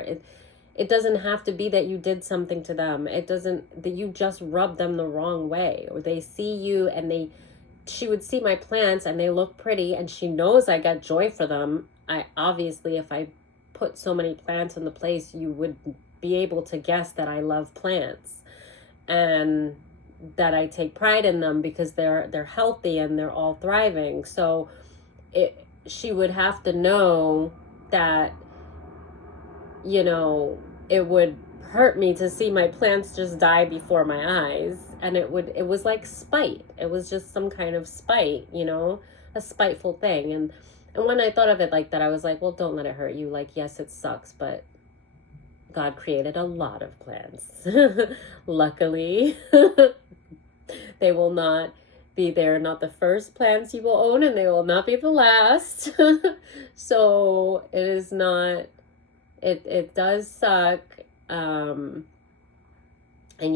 It doesn't have to be that you did something to them. It doesn't, that you just rubbed them the wrong way, or they see you and she would see my plants and they look pretty, and she knows I got joy for them. I obviously, if I put so many plants in the place, you would be able to guess that I love plants and that I take pride in them, because they're healthy and they're all thriving. So she would have to know that, you know, it would hurt me to see my plants just die before my eyes. And it was like spite. It was just some kind of spite, you know, a spiteful thing. And when I thought of it like that, I was like, well, don't let it hurt you. Like, yes, it sucks, but God created a lot of plants. Luckily, they will not be, they're not the first plants you will own, and they will not be the last. So it is not, it does suck. And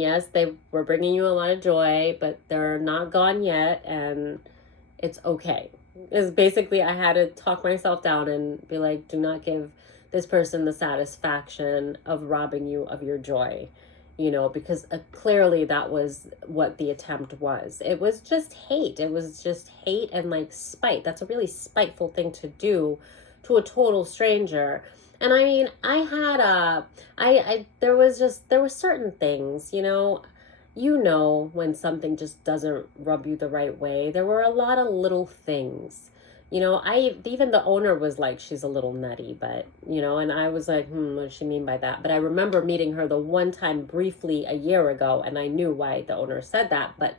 yes, they were bringing you a lot of joy, but they're not gone yet, and it's okay. It's basically, I had to talk myself down and be like, do not give this person the satisfaction of robbing you of your joy, you know, because clearly that was what the attempt was. It was just hate. It was just hate and like spite. That's a really spiteful thing to do to a total stranger. And I mean, there were certain things, you know, when something just doesn't rub you the right way. There were a lot of little things, you know. Even the owner was like, she's a little nutty, but, you know, and I was like, what does she mean by that? But I remember meeting her the one time briefly a year ago, and I knew why the owner said that, but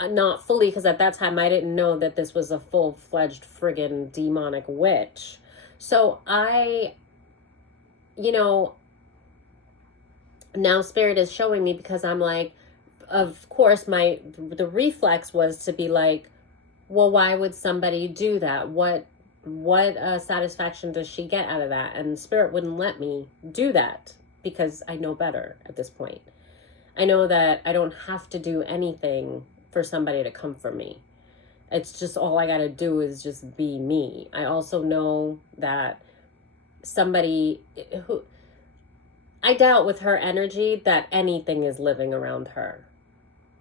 not fully, because at that time I didn't know that this was a full-fledged friggin' demonic witch. So you know, now Spirit is showing me, because I'm like, of course, the reflex was to be like, well, why would somebody do that? What satisfaction does she get out of that? And Spirit wouldn't let me do that, because I know better at this point. I know that I don't have to do anything for somebody to come for me. It's just, all I got to do is just be me. I also know that somebody who, I doubt with her energy that anything is living around her.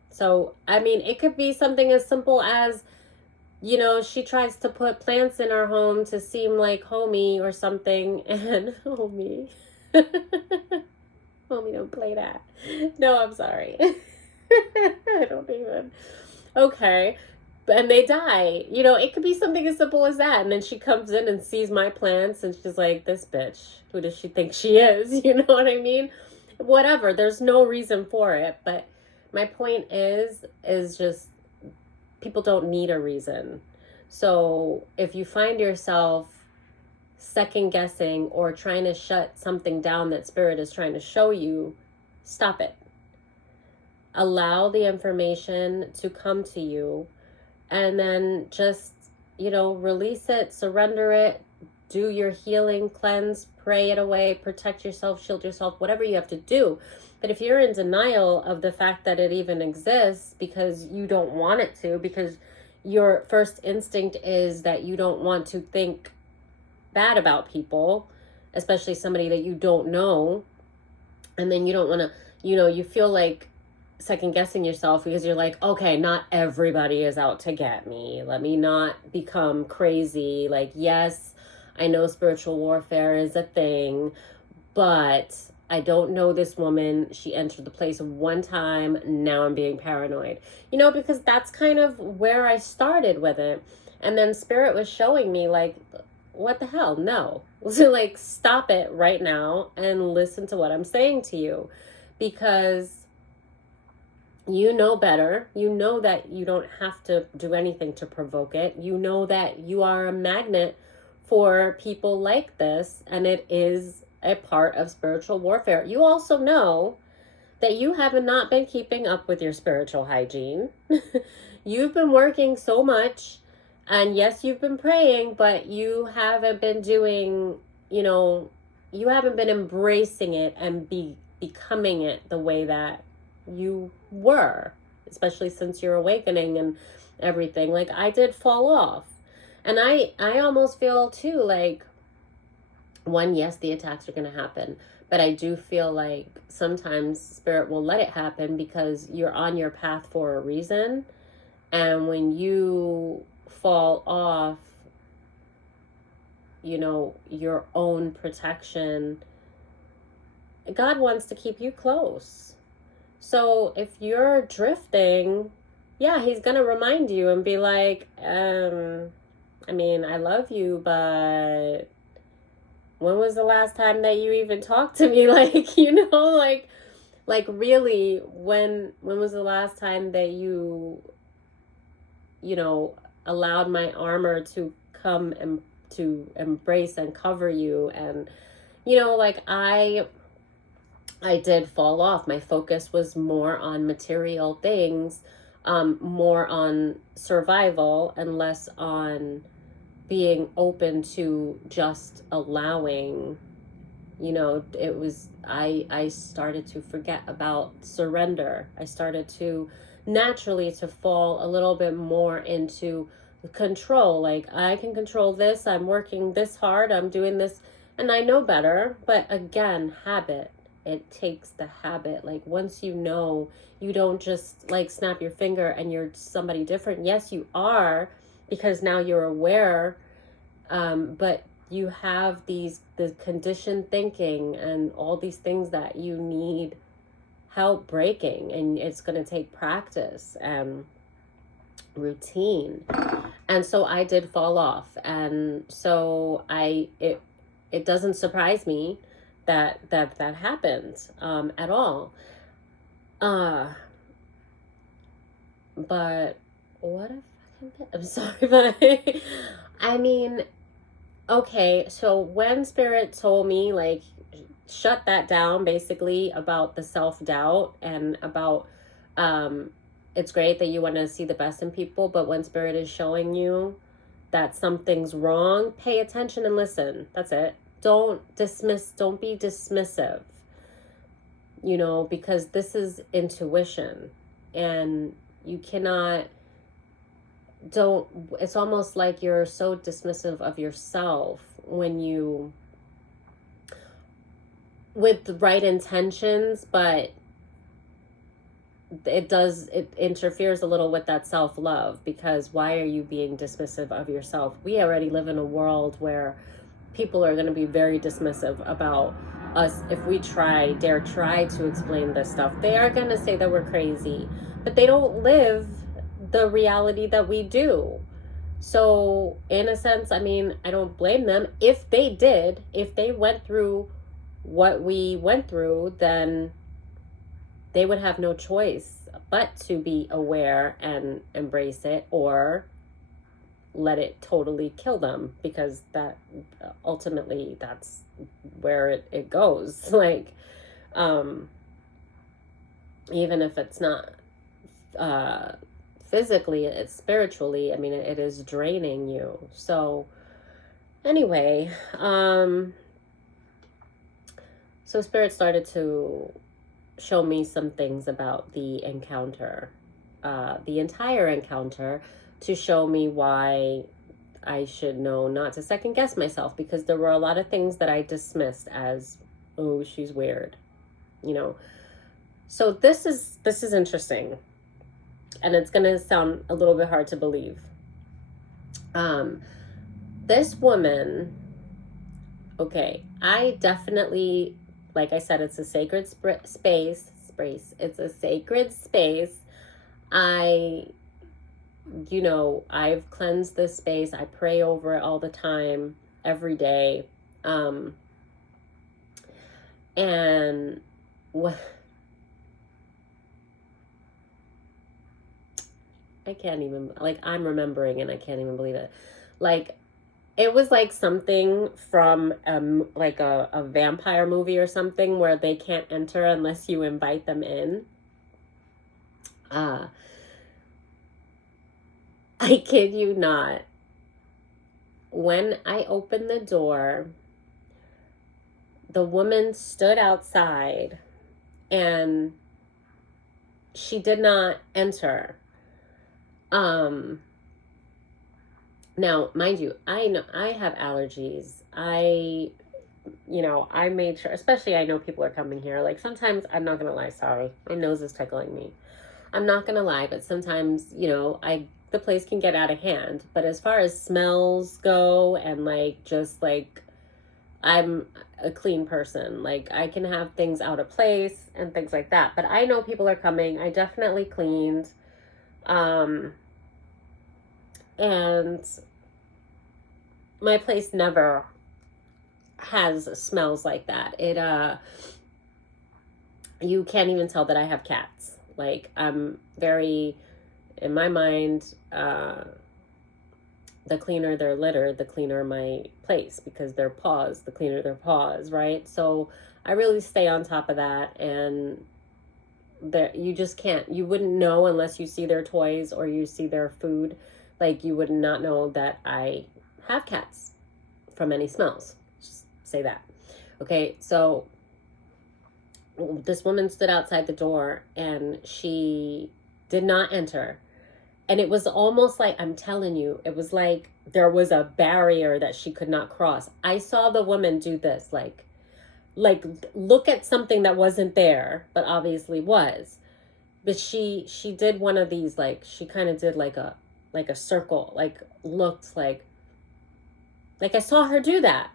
So, I mean, it could be something as simple as, you know, she tries to put plants in our home to seem like homey or something, and homey. Homie, don't play that. No, I'm sorry. I don't even. Okay. And they die. You know, it could be something as simple as that. And then she comes in and sees my plants and she's like, this bitch, who does she think she is? You know what I mean? whatever. There's no reason for it. But my point is just people don't need a reason. So if you find yourself second guessing or trying to shut something down that spirit is trying to show you, stop it. Allow the information to come to you, and then just, release it, surrender it, do your healing, cleanse, pray it away, protect yourself, shield yourself, whatever you have to do. But if you're in denial of the fact that it even exists because you don't want it to, because your first instinct is that you don't want to think bad about people, especially somebody that you don't know, and then you don't want to, you feel like second guessing yourself because you're like, okay, not everybody is out to get me. Let me not become crazy. Like, yes, I know spiritual warfare is a thing, but I don't know this woman. She entered the place one time. Now I'm being paranoid, because that's kind of where I started with it. And then spirit was showing me like, what the hell? No. So like, stop it right now and listen to what I'm saying to you, because you know better. You know that you don't have to do anything to provoke it. You know that you are a magnet for people like this, and it is a part of spiritual warfare. You also know that you have not been keeping up with your spiritual hygiene. You've been working so much, and yes, you've been praying, but you haven't been doing, you haven't been embracing it and becoming it the way that you were, especially since your awakening and everything. Like, I did fall off. And I almost feel too like, one, yes, the attacks are going to happen, but I do feel like sometimes spirit will let it happen because you're on your path for a reason. And when you fall off, your own protection, God wants to keep you close. So if you're drifting, yeah, he's going to remind you and be like, I love you, but when was the last time that you even talked to me? Like really, when was the last time that you allowed my armor to come and to embrace and cover you? And, I did fall off. My focus was more on material things, more on survival, and less on being open to just allowing. It was, I started to forget about surrender. I started to naturally to fall a little bit more into control. Like, I can control this. I'm working this hard. I'm doing this, and I know better. But again, habit. It takes the habit. Like, once you know, you don't just like snap your finger and you're somebody different. Yes, you are, because now you're aware, but you have the conditioned thinking and all these things that you need help breaking, and it's going to take practice and routine. And so I did fall off, and so it doesn't surprise me that happened at all. But what if I'm sorry, but okay, so when spirit told me, like, shut that down, basically, about the self-doubt and about it's great that you want to see the best in people, but when spirit is showing you that something's wrong, pay attention and listen. That's it. Don't be dismissive, because this is intuition, and you cannot, it's almost like you're so dismissive of yourself when you, with the right intentions, but it interferes a little with that self-love, because why are you being dismissive of yourself? We already live in a world where people are going to be very dismissive about us if we dare try to explain this stuff. They are going to say that we're crazy, but they don't live the reality that we do. So in a sense, I don't blame them. If they went through what we went through, then they would have no choice but to be aware and embrace it, or let it totally kill them, because that ultimately that's where it goes. Like, even if it's not physically, it's spiritually. I mean, it is draining you. So anyway, so Spirit started to show me some things about the encounter, the entire encounter, to show me why I should know not to second guess myself, because there were a lot of things that I dismissed as, oh, she's weird, you know. So this is interesting, and it's going to sound a little bit hard to believe. This woman, okay, I definitely, like I said, it's a sacred space. It's a sacred space. I've cleansed this space. I pray over it all the time, every day. And what, I can't even, like, I'm remembering and I can't even believe it. Like, it was like something from like a vampire movie or something, where they can't enter unless you invite them in. I kid you not. When I opened the door, the woman stood outside and she did not enter. Now, mind you, I know I have allergies. I made sure, especially, I know people are coming here. Like, sometimes, I'm not gonna lie, sorry, my nose is tickling me. I'm not gonna lie, but sometimes, the place can get out of hand. But as far as smells go, and like, just like, I'm a clean person. Like, I can have things out of place and things like that. But I know people are coming. I definitely cleaned. And my place never has smells like that. You can't even tell that I have cats. Like, I'm very, in my mind, the cleaner their litter, the cleaner my place, because their paws, the cleaner their paws, right? So I really stay on top of that, and you just can't, you wouldn't know unless you see their toys or you see their food. Like, you would not know that I have cats from any smells. Just say that. Okay, so this woman stood outside the door and she did not enter. And it was almost like, I'm telling you, it was like there was a barrier that she could not cross. I saw the woman do this, like look at something that wasn't there, but obviously was. But she did one of these, like, she kind of did like a circle, like, looked like I saw her do that.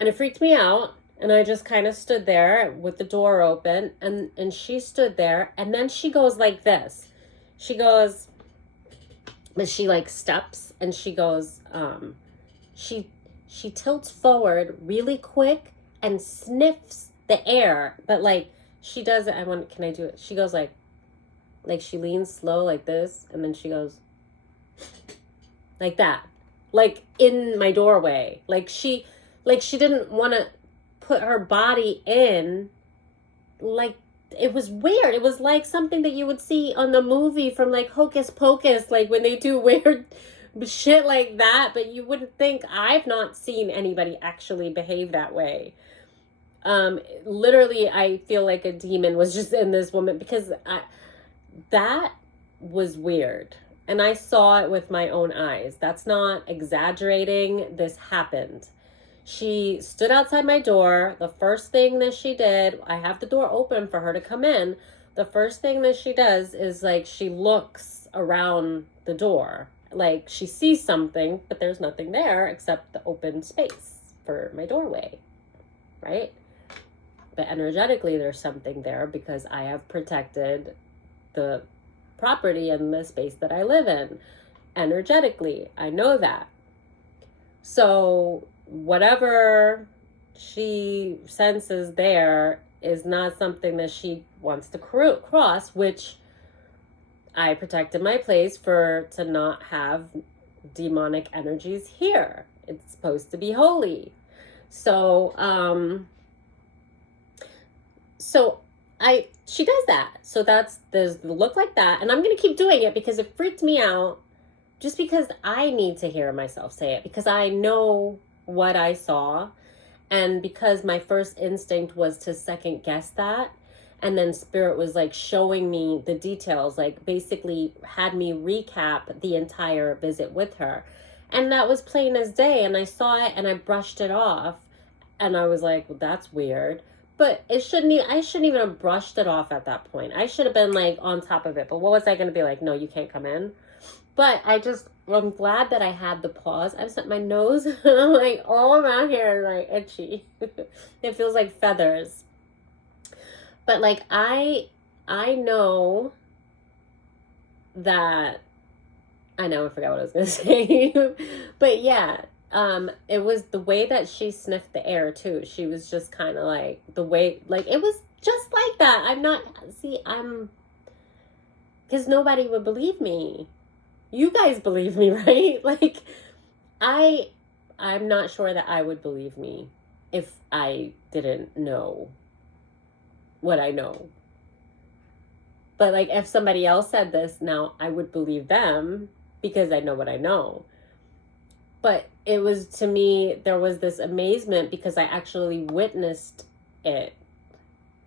And it freaked me out. And I just kind of stood there with the door open, and she stood there, and then she goes like this. She goes, but she like steps, and she goes, she tilts forward really quick and sniffs the air, but like, she does it. Can I do it? She goes like she leans slow like this, and then she goes like that, like in my doorway. Like she didn't want to put her body in. Like, it was weird. It was like something that you would see on the movie from like Hocus Pocus, like when they do weird shit like that, but you wouldn't think. I've not seen anybody actually behave that way. Literally, I feel like a demon was just in this woman, because that was weird. And I saw it with my own eyes. That's not exaggerating. This happened. She stood outside my door. The first thing that she did, I have the door open for her to come in. The first thing that she does is, like, she looks around the door. Like, she sees something, but there's nothing there except the open space for my doorway, right? But energetically, there's something there, because I have protected the property and the space that I live in. Energetically, I know that. So whatever she senses there is not something that she wants to cross, which I protected my place to not have demonic energies here. It's supposed to be holy. So, she does that. So there's the look like that. And I'm going to keep doing it because it freaked me out, just because I need to hear myself say it, because I know what I saw. And because my first instinct was to second guess that. And then Spirit was like showing me the details, like basically had me recap the entire visit with her. And that was plain as day. And I saw it and I brushed it off. And I was like, well, that's weird. But I shouldn't even have brushed it off at that point. I should have been like on top of it. But what was I going to be like? No, you can't come in. But I'm glad that I had the pause. I've set my nose and I'm like all around here like itchy. It feels like feathers. But like I know that I forgot what I was gonna say. But yeah, it was the way that she sniffed the air too. She was just kind of like the way, like it was just like that. Because nobody would believe me. You guys believe me, right? Like I'm not sure that I would believe me if I didn't know what I know. But like if somebody else said this, now I would believe them because I know what I know. But it was, to me, there was this amazement because I actually witnessed it.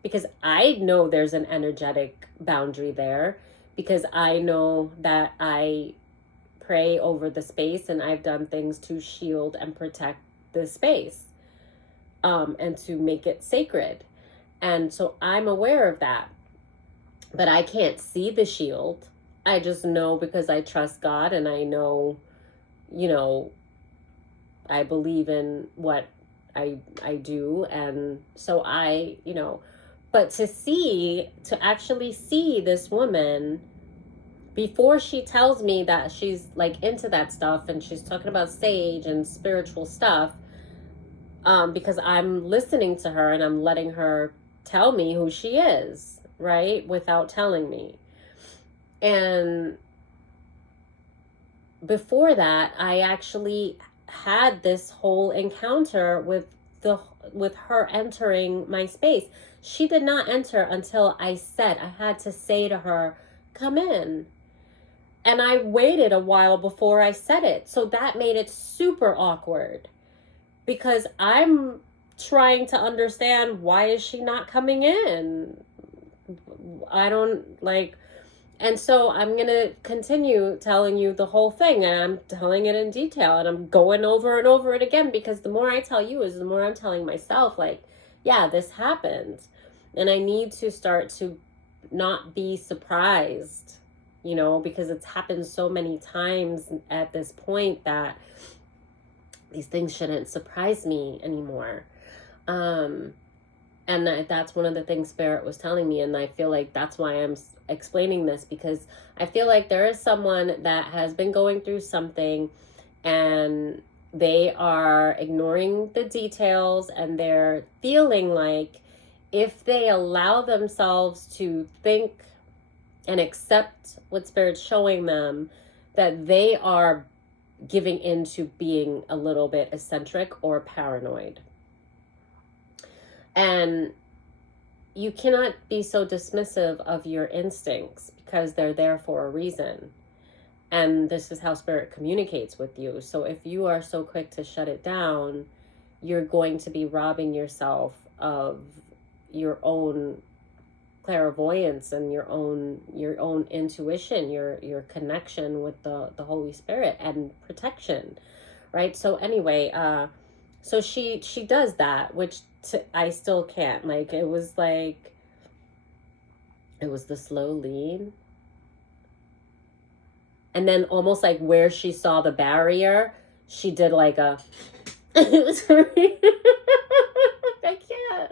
Because I know there's an energetic boundary there, because I know that I pray over the space and I've done things to shield and protect the space, and to make it sacred. And so I'm aware of that. But I can't see the shield. I just know because I trust God and I know, I believe in what I do. And so but to actually see this woman before she tells me that she's like into that stuff and she's talking about sage and spiritual stuff, because I'm listening to her and I'm letting her tell me who she is, right? Without telling me. And before that, I actually had this whole encounter with her entering my space. She did not enter until I had to say to her, come in. And I waited a while before I said it. So that made it super awkward because I'm trying to understand, why is she not coming in? And so I'm going to continue telling you the whole thing, and I'm telling it in detail, and I'm going over and over it again, because the more I tell you is the more I'm telling myself, like, yeah, this happened. And I need to start to not be surprised, because it's happened so many times at this point that these things shouldn't surprise me anymore. And that's one of the things Spirit was telling me. And I feel like that's why I'm explaining this, because I feel like there is someone that has been going through something and they are ignoring the details, and they're feeling like if they allow themselves to think and accept what Spirit's showing them, that they are giving into being a little bit eccentric or paranoid. And you cannot be so dismissive of your instincts, because they're there for a reason. And this is how Spirit communicates with you. So if you are so quick to shut it down, you're going to be robbing yourself of your own clairvoyance and your own intuition, your connection with the Holy Spirit and protection, right? So anyway, so she does that, which I still can't. Like, it was the slow lead. And then almost like where she saw the barrier, she did like a, it was I can't.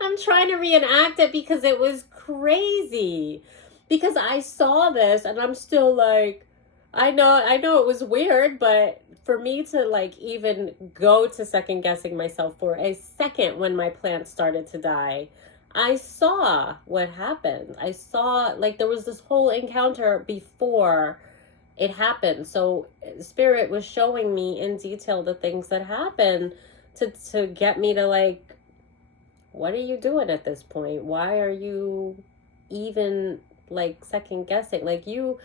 I'm trying to reenact it because it was crazy. Because I saw this and I'm still like, I know it was weird, but for me to like even go to second guessing myself for a second when my plants started to die, I saw what happened. I saw like there was this whole encounter before it happened. So Spirit was showing me in detail the things that happened to get me to like, what are you doing at this point? Why are you even like second guessing? Like you,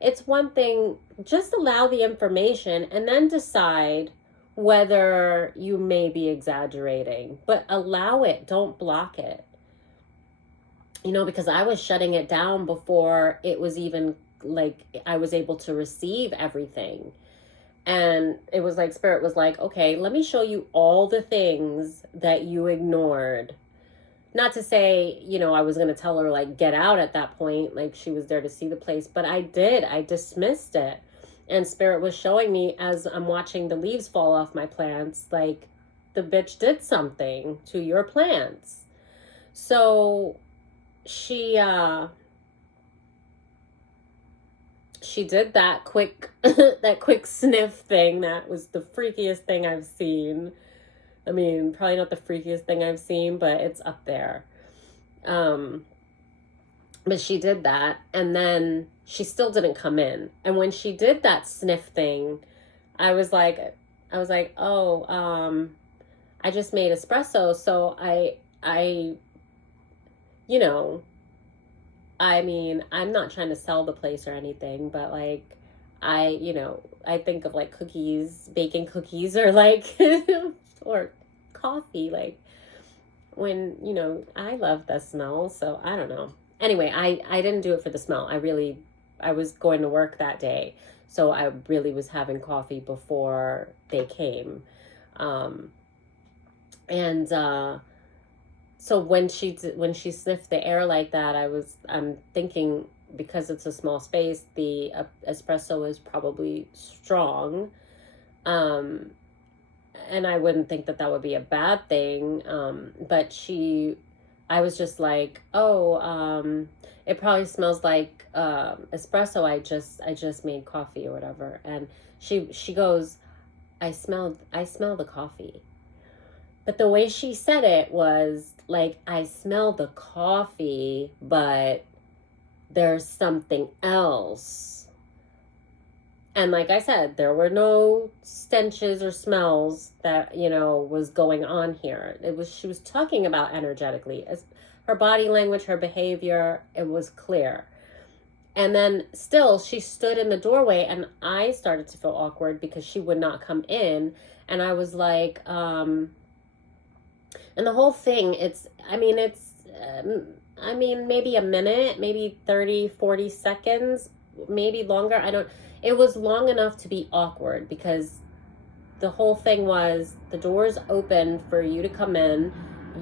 it's one thing, just allow the information and then decide whether you may be exaggerating, but allow it, don't block it. You know, because I was shutting it down before it was even like I was able to receive everything. And it was like Spirit was like, okay, let me show you all the things that you ignored. Not to say, you know, I was going to tell her like get out at that point, like she was there to see the place, but I did. I dismissed it. And Spirit was showing me as I'm watching the leaves fall off my plants, like the bitch did something to your plants. So she did that quick that quick sniff thing. That was the freakiest thing I've seen. I mean, probably not the freakiest thing I've seen, but it's up there. But she did that, and then she still didn't come in. And when she did that sniff thing, I was like, oh, I just made espresso, so I, you know, I mean, I'm not trying to sell the place or anything, but like, you know, I think of like cookies, baking cookies, or like, or coffee, like when, you know, I love the smell, so I don't know. Anyway, I didn't do it for the smell. I was going to work that day, so I really was having coffee before they came. And so when she sniffed the air like that, I'm thinking, because it's a small space, the espresso is probably strong. And I wouldn't think that would be a bad thing. But I was just like, oh, it probably smells like espresso. I just made coffee or whatever. And she goes, I smell the coffee. But the way she said it was like, I smell the coffee, but there's something else. And like I said, there were no stenches or smells that, you know, was going on here. She was talking about energetically, as her body language, her behavior, it was clear. And then still she stood in the doorway, and I started to feel awkward because she would not come in. And I was like, and the whole thing, maybe a minute, maybe 30, 40 seconds, maybe longer. It was long enough to be awkward, because the whole thing was the door's open for you to come in.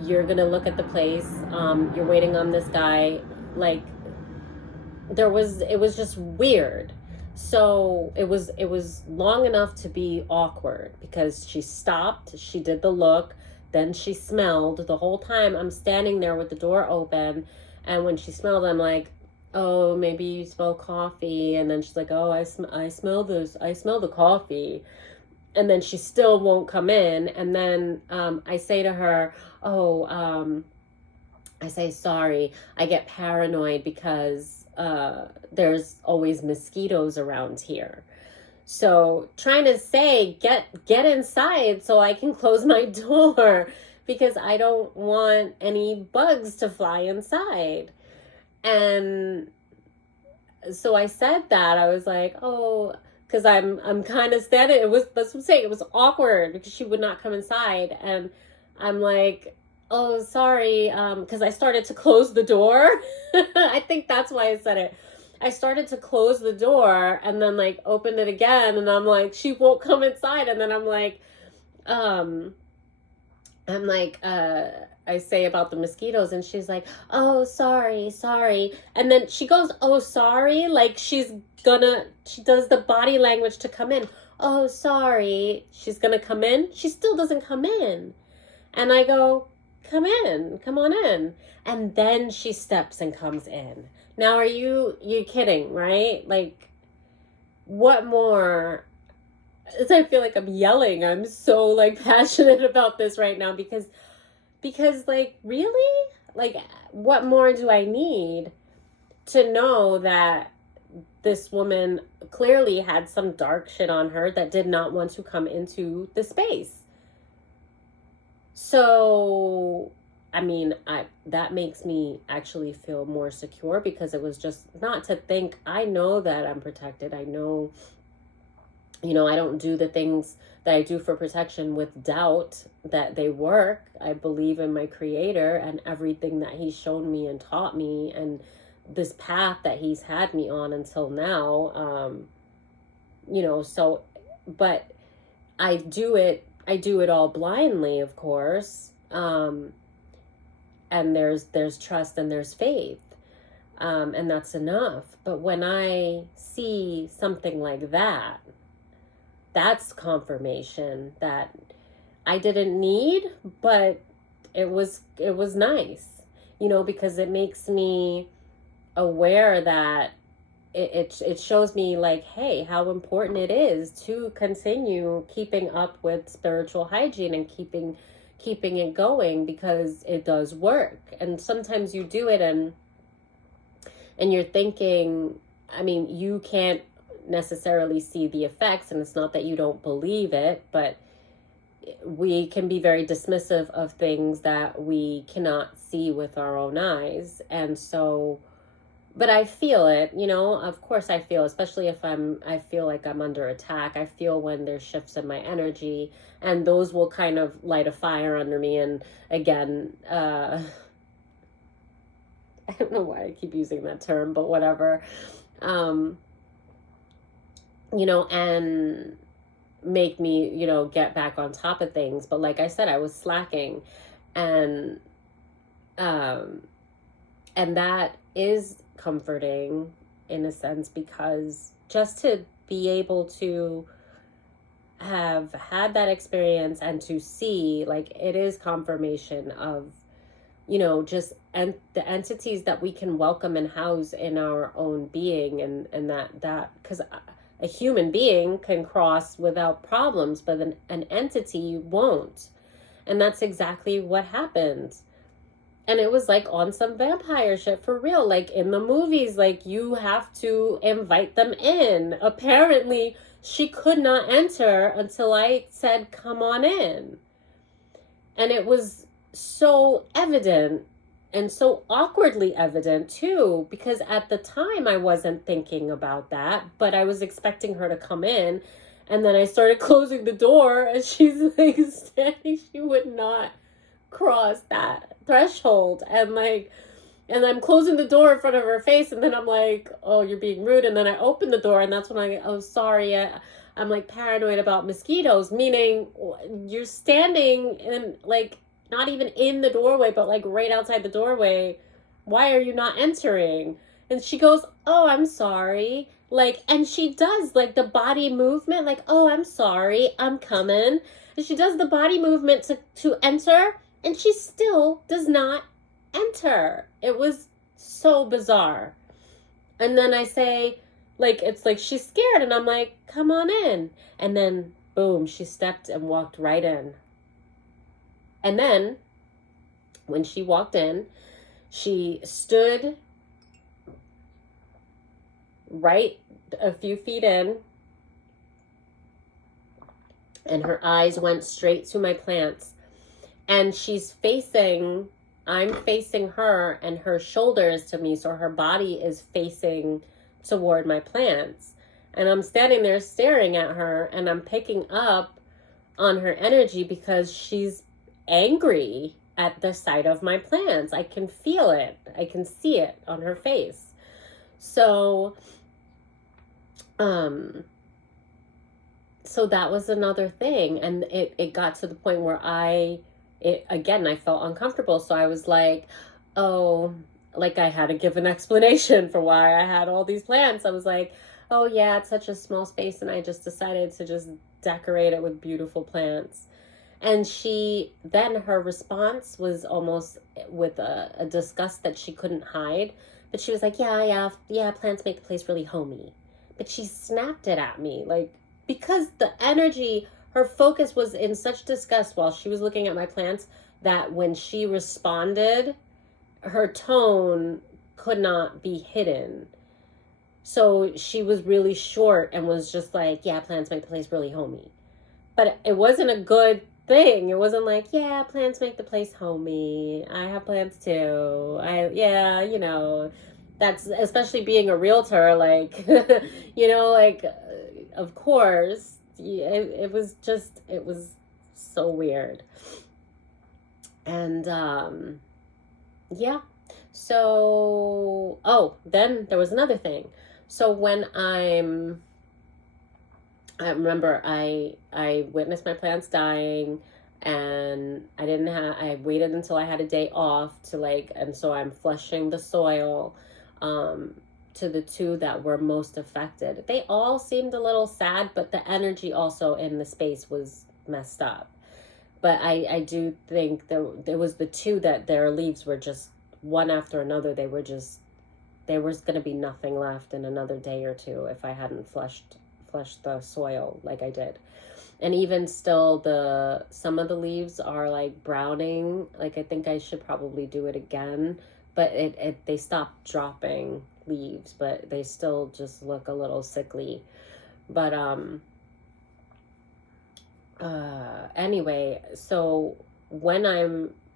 You're going to look at the place. You're waiting on this guy. Like, it was just weird. So it was long enough to be awkward, because she stopped, she did the look, then she smelled. The whole time I'm standing there with the door open, and when she smelled, I'm like, oh, maybe you smell coffee. And then she's like, oh, I smell this. I smell the coffee. And then she still won't come in. And then I say to her, I say, sorry, I get paranoid because there's always mosquitoes around here. So trying to say, get inside so I can close my door, because I don't want any bugs to fly inside. And so I said that. I was like, oh, because I'm kind of standing. That's what I'm saying. It was awkward because she would not come inside. And I'm like, oh, sorry. Because I started to close the door. I think that's why I said it. I started to close the door and then like opened it again. And I'm like, she won't come inside. And then I'm like, I say about the mosquitoes, and she's like, oh, sorry. And then she goes, oh, sorry. Like she does the body language to come in. Oh, sorry. She's going to come in. She still doesn't come in. And I go, come on in. And then she steps and comes in. Now, are you kidding, right? Like, what more? I feel like I'm yelling. I'm so like passionate about this right now because like really? Like what more do I need to know that this woman clearly had some dark shit on her that did not want to come into the space? So, I mean, that makes me actually feel more secure because it was just not to think, I know that I'm protected. I know, I don't do the things that I do for protection with doubt that they work. I believe in my creator and everything that he's shown me and taught me and this path that he's had me on until now. So, but I do it all blindly, of course. And there's trust and there's faith. And that's enough. But when I see something like that, that's confirmation that I didn't need, but it was nice, because it makes me aware that it shows me like, hey, how important it is to continue keeping up with spiritual hygiene and keeping it going, because it does work. And sometimes you do it and you're thinking, I mean, you can't necessarily see the effects, and it's not that you don't believe it, but we can be very dismissive of things that we cannot see with our own eyes. And so, but I feel it, of course I feel, especially if I feel like I'm under attack. I feel when there's shifts in my energy, and those will kind of light a fire under me. And again, I don't know why I keep using that term, but whatever. And make me, get back on top of things. But like I said, I was slacking, and that is comforting in a sense, because just to be able to have had that experience and to see, like, it is confirmation of, just the entities that we can welcome and house in our own being, and that because a human being can cross without problems, but an entity won't. And that's exactly what happened. And it was like on some vampire shit for real. Like in the movies, like you have to invite them in. Apparently, she could not enter until I said, come on in. And it was so evident, and so awkwardly evident too, because at the time I wasn't thinking about that, but I was expecting her to come in. And then I started closing the door, and she's like standing, she would not cross that threshold. And I'm closing the door in front of her face, and then I'm like, oh, you're being rude. And then I open the door, and that's when oh, sorry, I'm like paranoid about mosquitoes, meaning you're standing in, like, not even in the doorway, but like right outside the doorway. Why are you not entering? And she goes, oh, I'm sorry. Like, and she does like the body movement, like, oh, I'm sorry, I'm coming. And she does the body movement to enter, and she still does not enter. It was so bizarre. And then I say, like, it's like she's scared, and I'm like, come on in. And then boom, she stepped and walked right in. And then when she walked in, she stood right a few feet in, and her eyes went straight to my plants. And I'm facing her, and her shoulder is to me, so her body is facing toward my plants. And I'm standing there staring at her, and I'm picking up on her energy because she's angry at the sight of my plants. I can feel it. I can see it on her face. So, so that was another thing. And it got to the point where I felt uncomfortable. So I was like, oh, like I had to give an explanation for why I had all these plants. I was like, oh yeah, it's such a small space, and I just decided to just decorate it with beautiful plants. And her response was almost with a disgust that she couldn't hide. But she was like, yeah, plants make the place really homey. but she snapped it at me. Like, because the energy, her focus was in such disgust while she was looking at my plants that when she responded, her tone could not be hidden. So she was really short and was just like, yeah, plants make the place really homey. But it wasn't a good thing. It wasn't like, yeah, plants make the place homey. I have plants too. Yeah, you know, that's, especially being a realtor, like, you know, like, of course, it was so weird. And, yeah. So, oh, then there was another thing. So when I remember I witnessed my plants dying, and I waited until I had a day off to like, and so I'm flushing the soil to the two that were most affected. They all seemed a little sad, but the energy also in the space was messed up. But I do think there was the two that their leaves were just one after another. There was going to be nothing left in another day or two if I hadn't flushed the soil like I did. And even still, some of the leaves are like browning. Like, I think I should probably do it again, but they stopped dropping leaves, but they still just look a little sickly. But anyway, so that's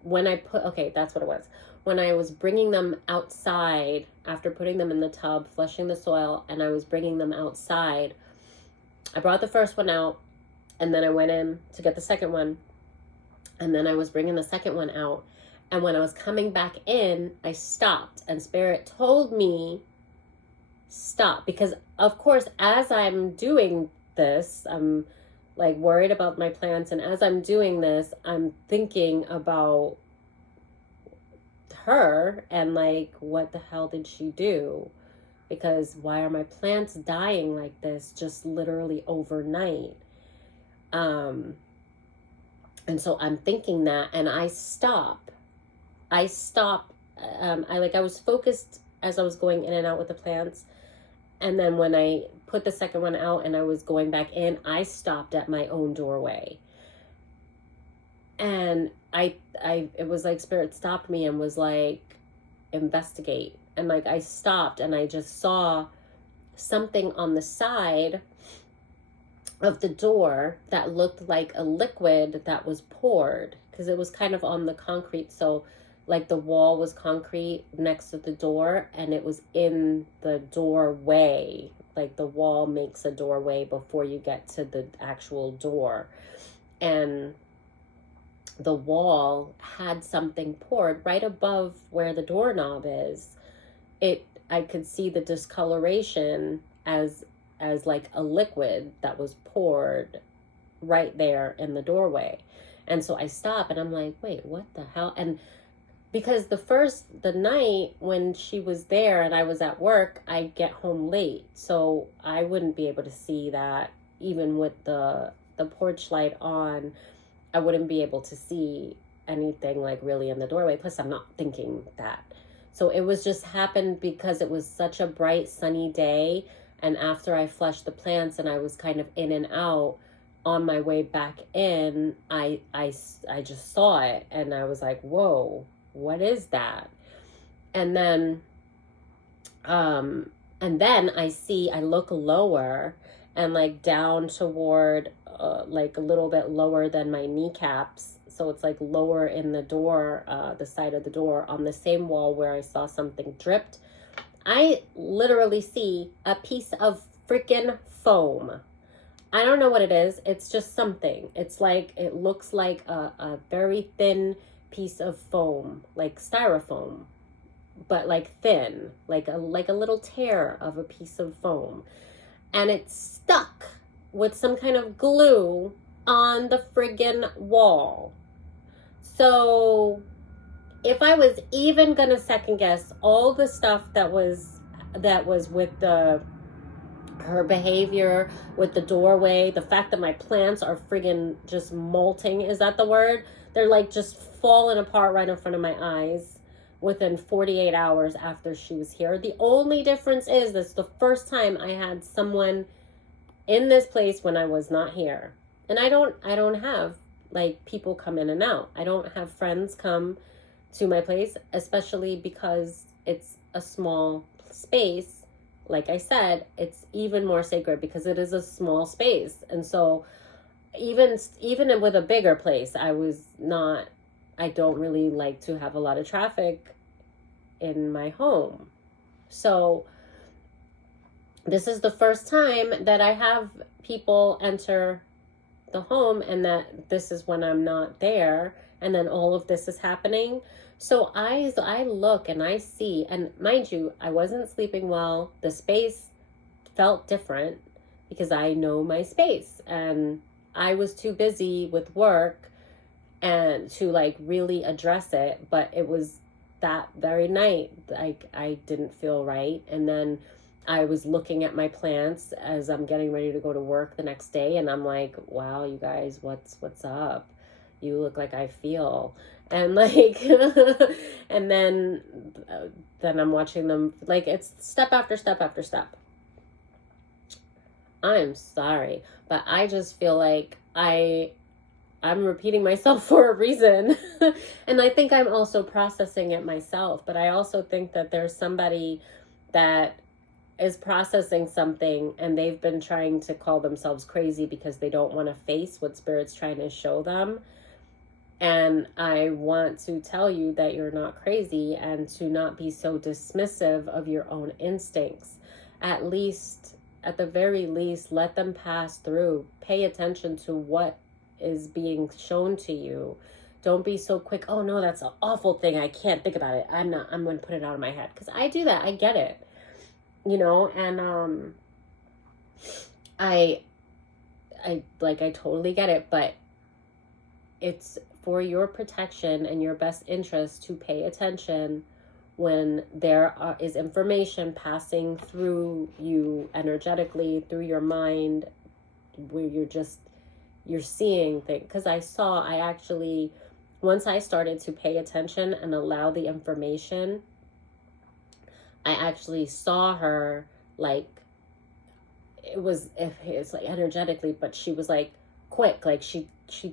what it was. When I was bringing them outside after putting them in the tub, flushing the soil, and I was bringing them outside, I brought the first one out, and then I went in to get the second one, and then I was bringing the second one out, and when I was coming back in, I stopped, and Spirit told me stop, because of course, as I'm doing this, I'm like worried about my plants, and as I'm doing this, I'm thinking about her and like, what the hell did she do? Because why are my plants dying like this just literally overnight? And so I'm thinking that, and I stop. I was focused as I was going in and out with the plants. And then when I put the second one out and I was going back in, I stopped at my own doorway. And it was like Spirit stopped me and was like, investigate. And like, I stopped and I just saw something on the side of the door that looked like a liquid that was poured, because it was kind of on the concrete. So like the wall was concrete next to the door, and it was in the doorway. Like the wall makes a doorway before you get to the actual door. And the wall had something poured right above where the doorknob is. I could see the discoloration as like a liquid that was poured right there in the doorway. And so I stop and I'm like, wait, what the hell? And because the night when she was there and I was at work, I get home late, so I wouldn't be able to see that. Even with the porch light on, I wouldn't be able to see anything like really in the doorway. Plus, I'm not thinking that. So it was just happened because it was such a bright sunny day. And after I flushed the plants and I was kind of in and out, on my way back in, I just saw it and I was like, whoa, what is that? And then I look lower and like down toward like a little bit lower than my kneecaps. So it's like lower in the door, the side of the door, on the same wall where I saw something dripped. I literally see a piece of freaking foam. I don't know what it is. It's just something. It's like, it looks like a very thin piece of foam, like styrofoam, but like thin, like a little tear of a piece of foam. And it's stuck with some kind of glue on the friggin' wall. So if I was even gonna second guess all the stuff that was with her behavior, with the doorway, the fact that my plants are friggin' just molting, is that the word? They're like just falling apart right in front of my eyes. within 48 hours after she was here. The only difference is this the first time I had someone in this place when I was not here. And I don't have like people come in and out. I don't have friends come to my place, especially because it's a small space. Like I said, it's even more sacred because it is a small space. And so even with a bigger place, I don't really like to have a lot of traffic in my home. So this is the first time that I have people enter the home, and that this is when I'm not there, and then all of this is happening. So I look and I see, and mind you, I wasn't sleeping well. The space felt different because I know my space, and I was too busy with work and to like really address it. But it was that very night, like I didn't feel right, and then I was looking at my plants as I'm getting ready to go to work the next day, and I'm like, wow, you guys, what's up? You look like I feel. And like and then I'm watching them, like it's step after step after step. I'm sorry, but I just feel like I'm repeating myself for a reason. And I think I'm also processing it myself, but I also think that there's somebody that is processing something, and they've been trying to call themselves crazy because they don't want to face what Spirit's trying to show them. And I want to tell you that you're not crazy, and to not be so dismissive of your own instincts. At the very least, let them pass through. Pay attention to what is being shown to you. Don't be so quick, oh no, that's an awful thing, I can't think about it, I'm going to put it out of my head. Because I do that, I get it. And I totally get it, but it's for your protection and your best interest to pay attention when there is information passing through you energetically, through your mind, where you're seeing things. Because once I started to pay attention and allow the information, I actually saw her, like, it's like energetically, but she was like quick, like she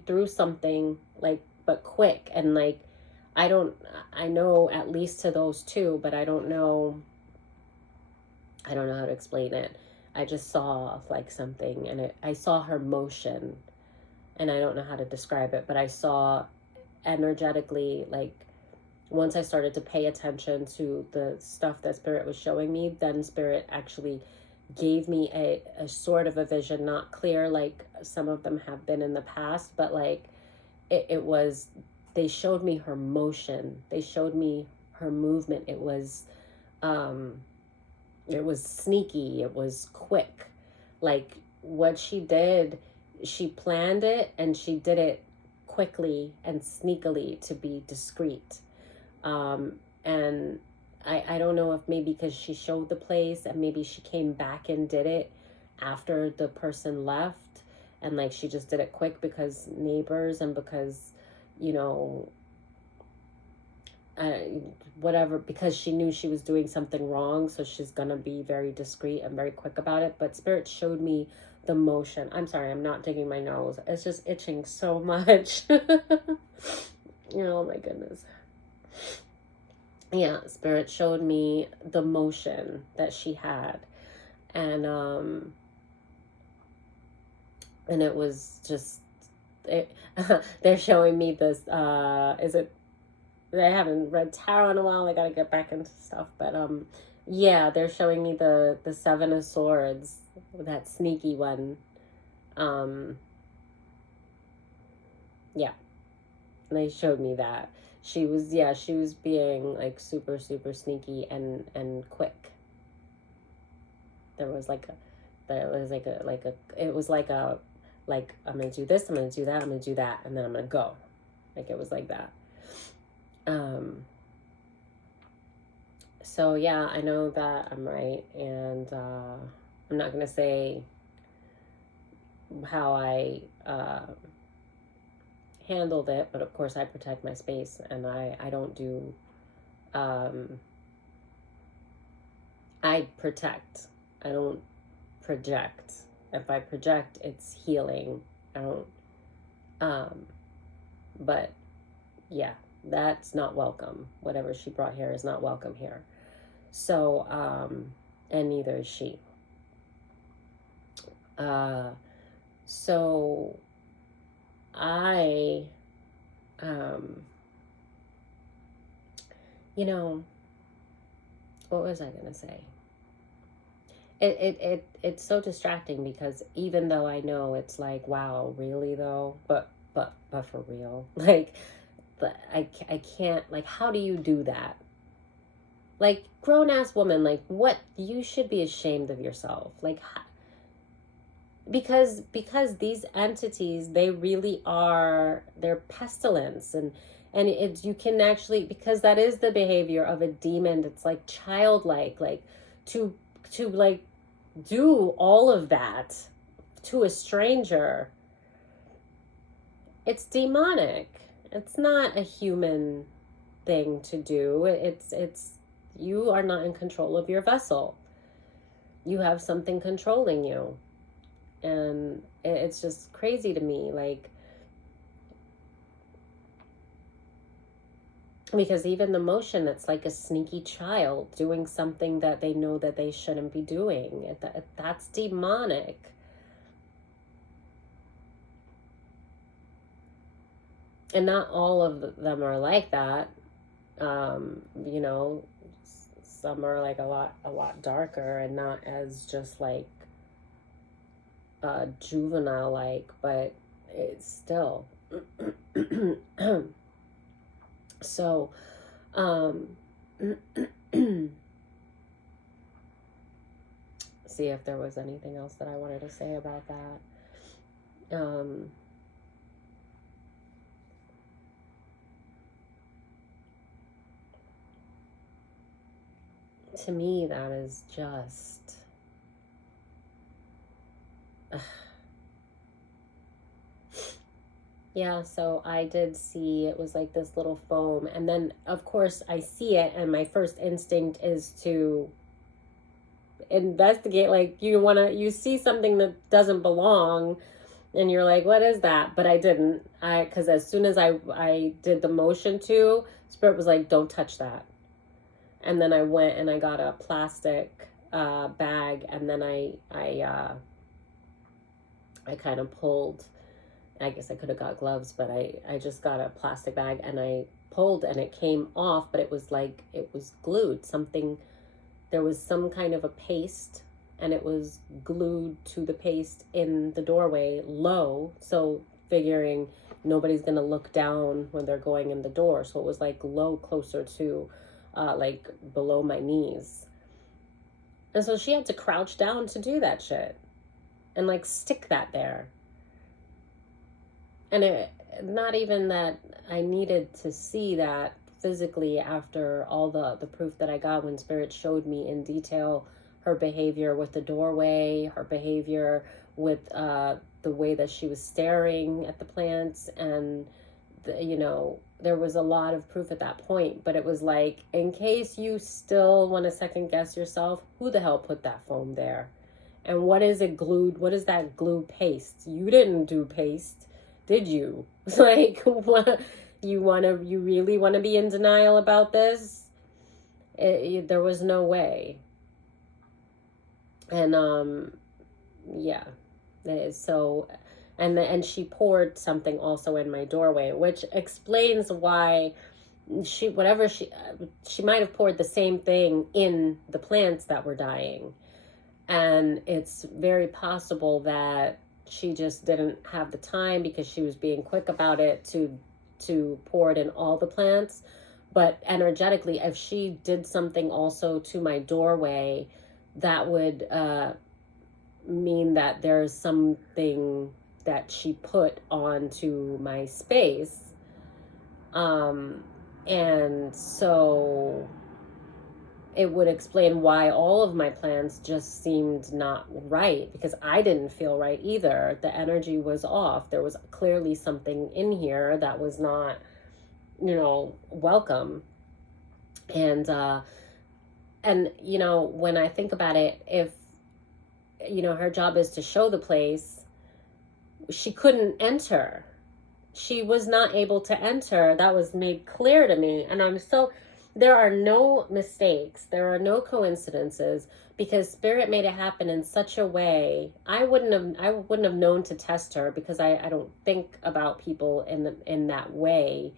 threw something, like, but quick. And like, I know at least to those two, but I don't know how to explain it. I just saw like something, and I saw her motion, and I don't know how to describe it, but I saw energetically, like, once I started to pay attention to the stuff that Spirit was showing me, then Spirit actually gave me a sort of a vision, not clear like some of them have been in the past, but like it was, they showed me her motion, they showed me her movement. It was sneaky, it was quick. Like what she did, she planned it and she did it quickly and sneakily to be discreet. And I don't know if maybe because she showed the place and maybe she came back and did it after the person left, and like she just did it quick because neighbors, and because, whatever, because she knew she was doing something wrong, so she's gonna be very discreet and very quick about it. But Spirit showed me the motion. I'm sorry, I'm not digging my nose. It's just itching so much. Oh my goodness. Yeah, Spirit showed me the motion that she had, and it was just they're showing me this. I haven't read tarot in a while. I gotta get back into stuff, but yeah, they're showing me the Seven of Swords, that sneaky one. Yeah, they showed me that. She was being like super, super sneaky and quick. It was like I'm gonna do this, I'm gonna do that, I'm gonna do that, and then I'm gonna go. Like it was like that. So yeah, I know that I'm right, and I'm not gonna say how I handled it, but of course I protect my space, and I don't do I protect. I don't project. If I project, it's healing. I don't, um, but yeah, that's not welcome. Whatever she brought here is not welcome here. So, and neither is she. So I, you know, what was I going to say? It's so distracting because even though I know it's like, wow, really though, but for real, like, but I can't, like, how do you do that? Like, grown ass woman, like, what, you should be ashamed of yourself. Like, because these entities, they really are, they're pestilence, and it's, you can actually, because that is the behavior of a demon. It's like childlike, like to like do all of that to a stranger. It's demonic. It's not a human thing to do. It's you are not in control of your vessel. You have something controlling you. And it's just crazy to me, like, because even the motion, it's like a sneaky child doing something that they know that they shouldn't be doing. That's demonic. And not all of them are like that. You know, some are like a lot darker and not as just like juvenile like, but it's still so see if there was anything else that I wanted to say about that. To me, that is just yeah, so I did see, it was like this little foam, and then of course I see it, and my first instinct is to investigate. Like, you see something that doesn't belong, and you're like, what is that? But I didn't. Because as soon as I did the motion to, Spirit was like, don't touch that. And then I went and I got a plastic bag, and then I kind of pulled. I guess I could have got gloves, but I just got a plastic bag, and I pulled, and it came off, but it was like, it was glued. There was some kind of a paste, and it was glued to the paste in the doorway low. So figuring nobody's going to look down when they're going in the door. So it was like low, closer to like below my knees. And so she had to crouch down to do that shit and like stick that there. And it, not even that I needed to see that physically after all the proof that I got when Spirit showed me in detail her behavior with the doorway, her behavior with the way that she was staring at the plants, and there was a lot of proof at that point. But it was like, in case you still want to second guess yourself, who the hell put that foam there? And what is it glued? What is that glue paste? You didn't do paste, did you? Like, what? You really want to be in denial about this? There was no way. And yeah, it is so. And she poured something also in my doorway, which explains why she might have poured the same thing in the plants that were dying. And it's very possible that she just didn't have the time, because she was being quick about it, to pour it in all the plants. But energetically, if she did something also to my doorway, that would mean that there's something that she put onto my space. And so it would explain why all of my plans just seemed not right, because I didn't feel right either. The energy was off. There was clearly something in here that was not, welcome. And you know, when I think about it, if, you know, her job is to show the place, she couldn't enter. She was not able to enter. That was made clear to me. And there are no mistakes. There are no coincidences, because Spirit made it happen in such a way. I wouldn't have known to test her, because I don't think about people in that way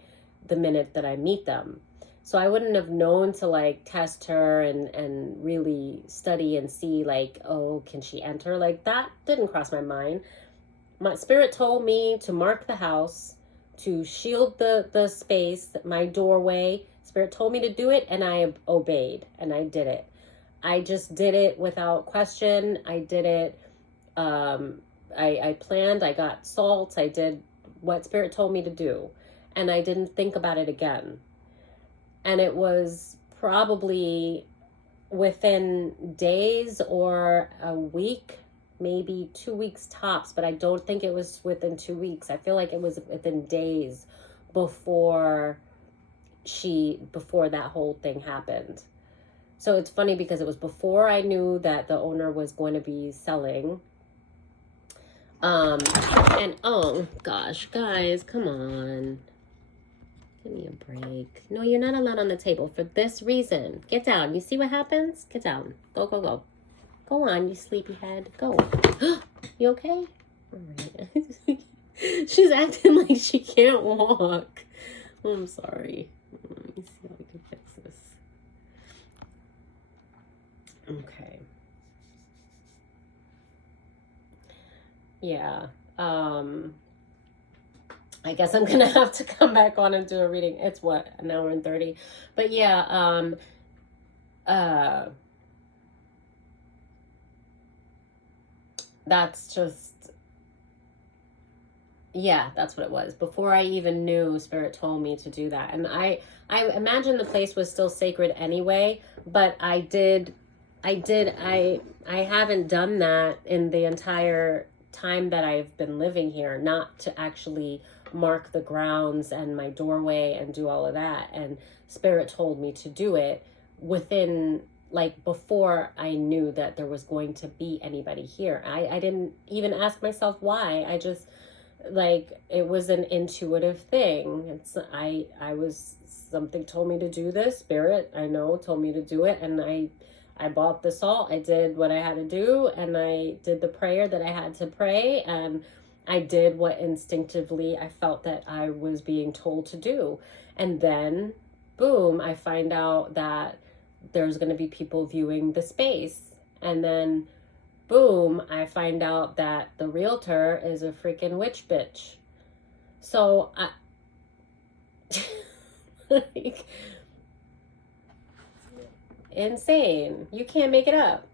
the minute that I meet them. So I wouldn't have known to like test her and really study and see like, oh, can she enter? Like, that didn't cross my mind. My Spirit told me to mark the house, to shield the space, my doorway. Spirit told me to do it, and I obeyed, and I did it. I just did it without question. I did it. I planned. I got salt. I did what Spirit told me to do, and I didn't think about it again. And it was probably within days or a week, maybe 2 weeks tops, but I don't think it was within 2 weeks. I feel like it was within days before that whole thing happened. So it's funny because it was before I knew that the owner was going to be selling. And oh gosh, guys, come on. Give me a break. No, you're not allowed on the table for this reason. Get down. You see what happens? Get down. Go, go, go. Go on, you sleepyhead. Go. You okay? All right. She's acting like she can't walk. Oh, I'm sorry. Let me see how we can fix this. Okay. Yeah. I guess I'm gonna have to come back on and do a reading. It's what, an hour and 30. But yeah, that's just, yeah, that's what it was. Before I even knew, Spirit told me to do that. And I imagine the place was still sacred anyway, but I haven't done that in the entire time that I've been living here, not to actually mark the grounds and my doorway and do all of that. And Spirit told me to do it within, like, before I knew that there was going to be anybody here. I didn't even ask myself why. I just, like, it was an intuitive thing. Something told me to do this. Spirit, I know, told me to do it, and I bought the salt. I did what I had to do, and I did the prayer that I had to pray, and I did what instinctively I felt that I was being told to do. And then, boom, I find out that there's going to be people viewing the space. And then, boom, I find out that the realtor is a freaking witch bitch. So, like, insane. You can't make it up.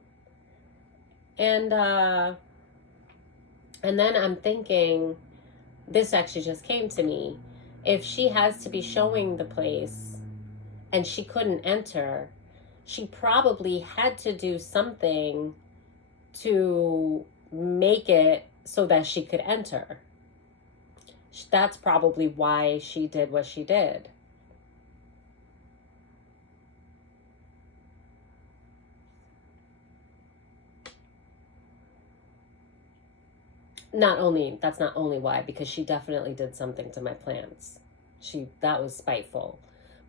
And then I'm thinking, this actually just came to me. If she has to be showing the place and she couldn't enter, she probably had to do something to make it so that she could enter. That's probably why she did what she did. That's not only why, because she definitely did something to my plants. That was spiteful.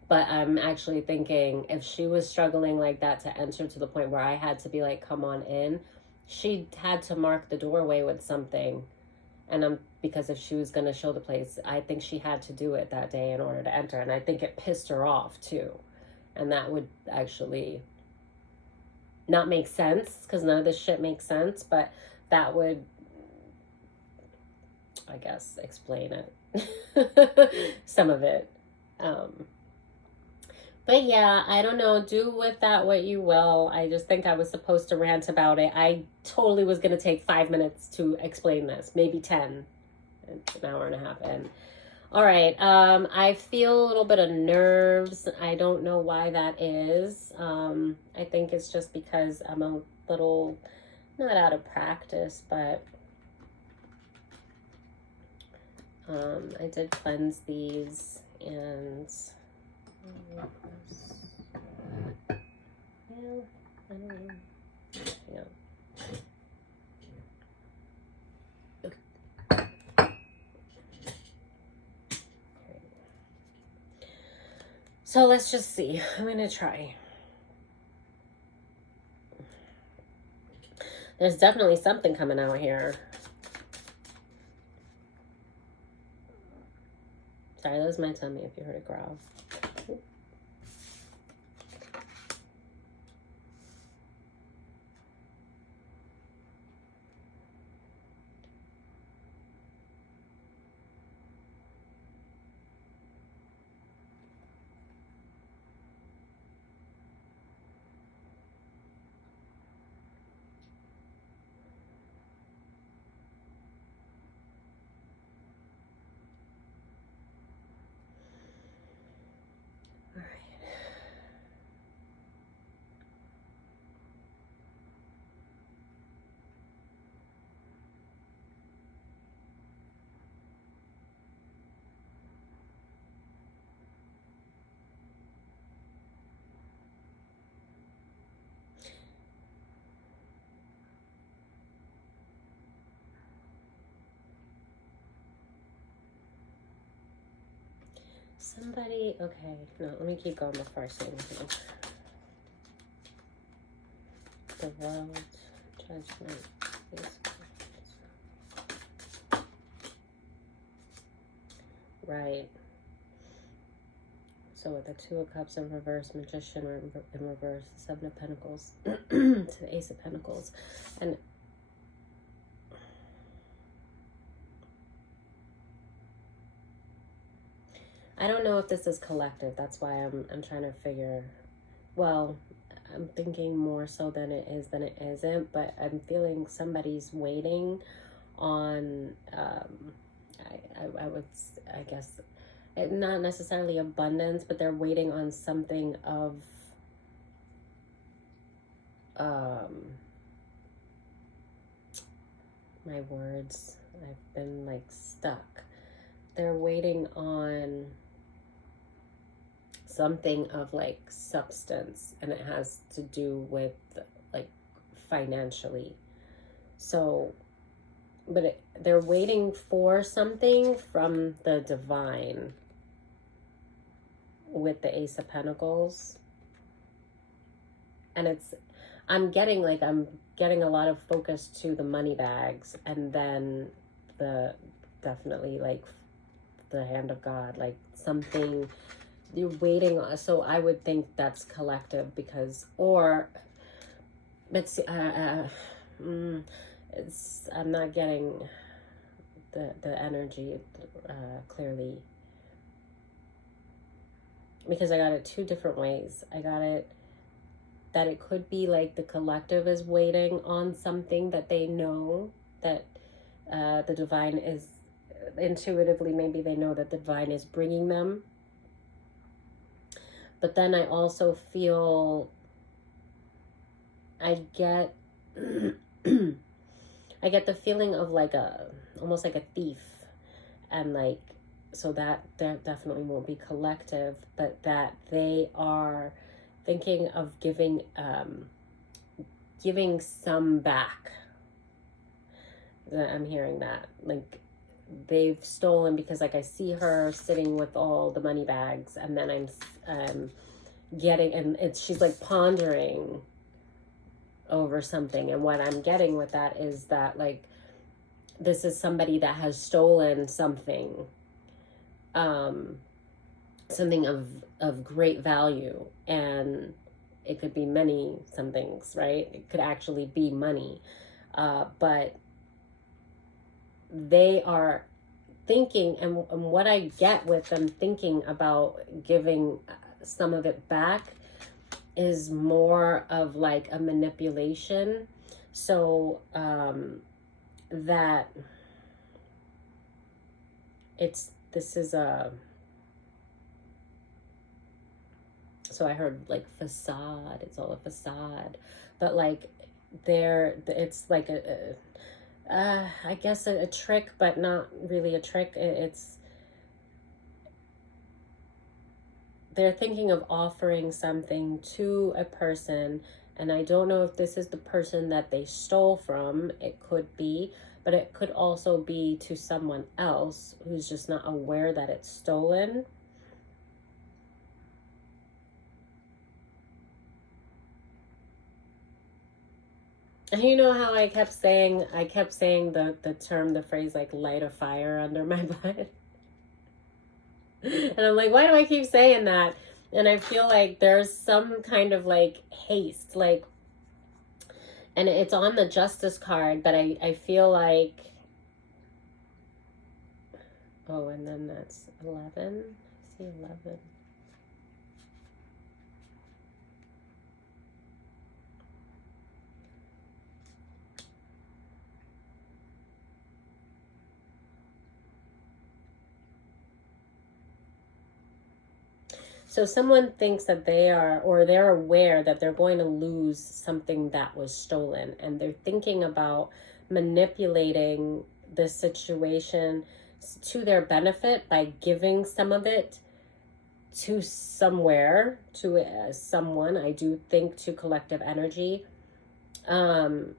But I'm actually thinking, if she was struggling like that to enter to the point where I had to be like, come on in, she had to mark the doorway with something. And because if she was going to show the place, I think she had to do it that day in order to enter. And I think it pissed her off too. And that would actually not make sense, because none of this shit makes sense, but that would, I guess, explain it. Some of it. But yeah, I don't know. Do with that what you will. I just think I was supposed to rant about it. I totally was going to take 5 minutes to explain this. Maybe 10. It's an hour and a half in. All right. I feel a little bit of nerves. I don't know why that is. I think it's just because I'm a little, not out of practice, but I did cleanse these, and Well, I don't know. Yeah. So let's just see. I'm going to try. There's definitely something coming out here. Sorry, that was my tummy if you heard it growl. Somebody, okay, no, let me keep going before I say anything. The world, judgment, right. So with the Two of Cups in reverse, Magician in reverse, the Seven of Pentacles to the Ace of Pentacles. And I don't know if this is collective. That's why I'm trying to figure, well, I'm thinking more so than it is than it isn't, but I'm feeling somebody's waiting on, I guess, not necessarily abundance, but they're waiting on something of, my words, I've been like stuck. They're waiting on something of like substance, and it has to do with like financially. So, but they're waiting for something from the divine with the Ace of Pentacles. And I'm getting a lot of focus to the money bags, and then definitely like the hand of God, like something you're waiting on. So I would think that's collective, because, or it's I'm not getting the energy clearly, because I got it two different ways. I got it that it could be like the collective is waiting on something that they know that the divine is intuitively, maybe they know that the divine is bringing them. But then I also feel I get I get the feeling of like almost like a thief, and like, so that definitely won't be collective, but that they are thinking of giving some back. I'm hearing that, like they've stolen, because like I see her sitting with all the money bags, and then I'm getting, and she's like pondering over something, and what I'm getting with that is that like this is somebody that has stolen something, something of great value, and it could be many somethings, right? It could actually be money, but they are thinking, and what I get with them thinking about giving some of it back is more of like a manipulation. So that this is a, so I heard like facade, it's all a facade, but like it's like I guess a trick, but not really a trick. It's they're thinking of offering something to a person, and I don't know if this is the person that they stole from. It could be, but it could also be to someone else who's just not aware that it's stolen. And you know how I kept saying the phrase like light a fire under my butt? And I'm like, why do I keep saying that? And I feel like there's some kind of like haste, like, and it's on the justice card, but I feel like, oh, and then that's 11. I see 11. So someone thinks that they are, or they're aware that they're going to lose something that was stolen, and they're thinking about manipulating the situation to their benefit by giving some of it to somewhere, to someone. I do think to collective energy. But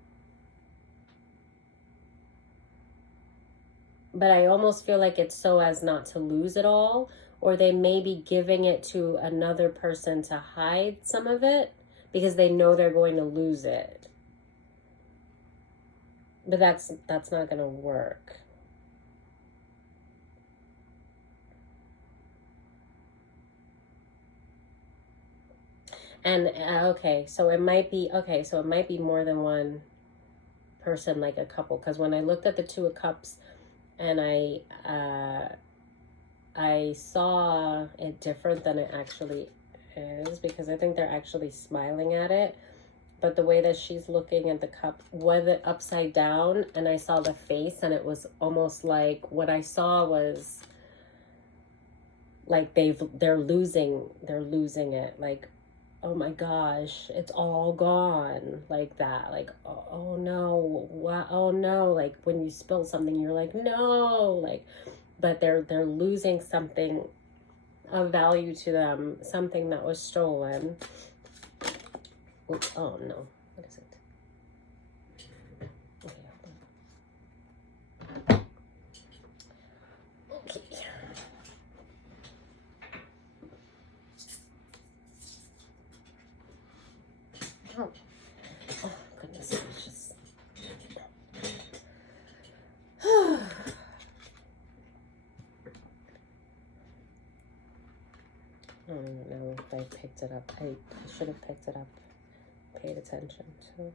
I almost feel like it's so as not to lose it all, or they may be giving it to another person to hide some of it because they know they're going to lose it. But that's not going to work. And okay, so it might be more than one person, like a couple, because when I looked at the Two of Cups and I saw it different than it actually is, because I think they're actually smiling at it. But the way that she's looking at the cup, with it upside down, and I saw the face, and it was almost like what I saw was like they're losing it. Like, oh my gosh, it's all gone, like that. Like, oh no, what? Oh no, like when you spill something, you're like, no, like. But they're losing something of value to them, something that was stolen. Oh no, what is it? Okay, hold on. Okay. Oh, oh goodness gracious. I don't know if I picked it up. I should have picked it up, paid attention to.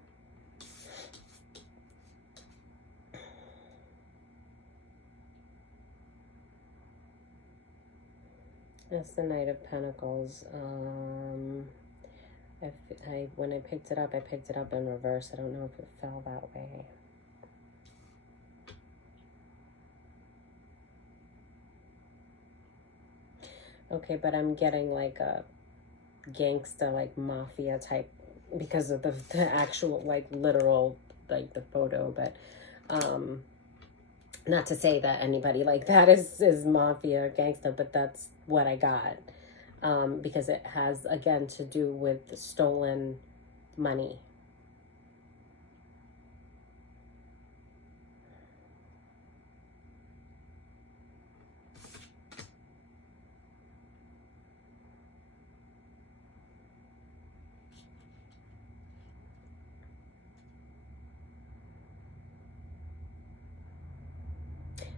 That's the Knight of Pentacles. When I picked it up in reverse. I don't know if it fell that way. Okay, but I'm getting like a gangsta, like mafia type, because of the actual, like, literal, like the photo. But not to say that anybody like that is mafia or gangsta, but that's what I got. Because it has, again, to do with stolen money.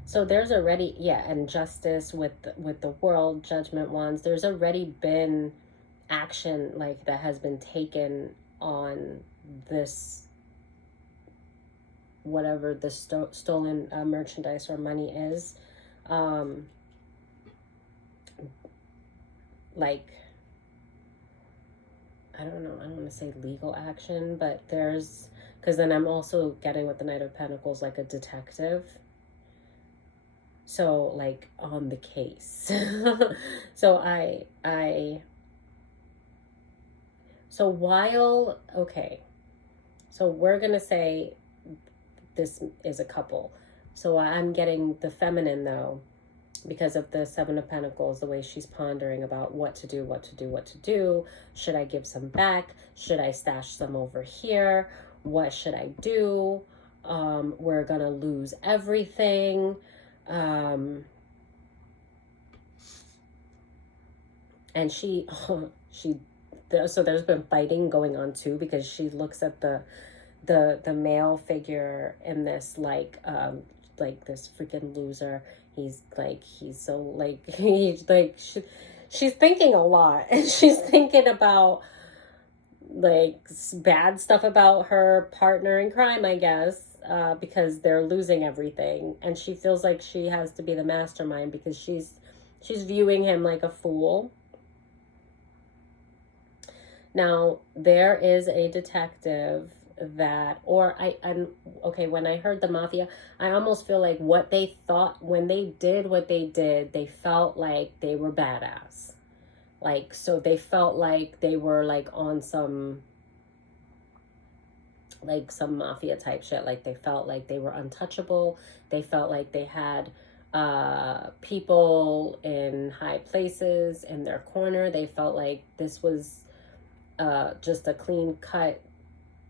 So there's already, yeah, and justice with the world, judgment wands. There's already been action like that has been taken on this, whatever the stolen merchandise or money is. Like, I don't know, I don't want to say legal action, but there's, because then I'm also getting with the Knight of Pentacles like a detective. So, like, on the case. So so while, okay, so we're gonna say this is a couple. So I'm getting the feminine though. because of the Seven of Pentacles, the way she's pondering about what to do, what to do, what to do. Should I give some back? Should I stash some over here? What should I do? We're gonna lose everything. And so there's been fighting going on too, because she looks at the male figure in this like this freaking loser. He's so like he's like she's thinking a lot, and she's thinking about like bad stuff about her partner in crime, I guess, because they're losing everything, and she feels like she has to be the mastermind because she's viewing him like a fool. Now, there is a detective that, I'm okay, when I heard the mafia, I almost feel like what they thought, when they did what they did, they felt like they were badass. Like, so they felt like they were like on some mafia type shit. Like, they felt like they were untouchable. They felt like they had people in high places in their corner. They felt like this was just a clean cut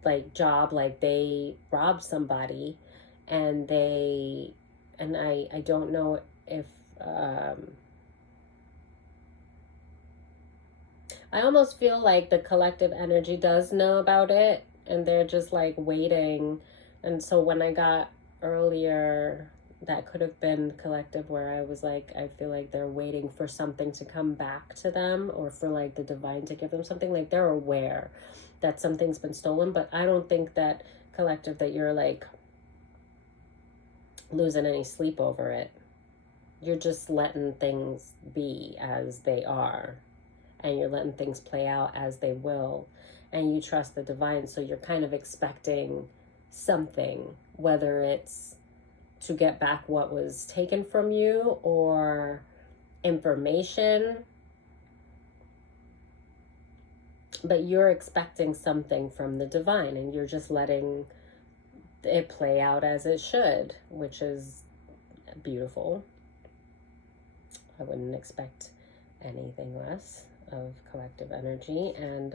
like job, like they robbed somebody, and I don't know if I almost feel like the collective energy does know about it, and they're just like waiting. And so when I got earlier, that could have been collective, where I was like, I feel like they're waiting for something to come back to them, or for like the divine to give them something. Like, they're aware that something's been stolen, but I don't think that collective that you're like losing any sleep over it. You're just letting things be as they are, and you're letting things play out as they will, and you trust the divine. So you're kind of expecting something, whether it's to get back what was taken from you or information, but you're expecting something from the divine, and you're just letting it play out as it should, which is beautiful. I wouldn't expect anything less of collective energy. And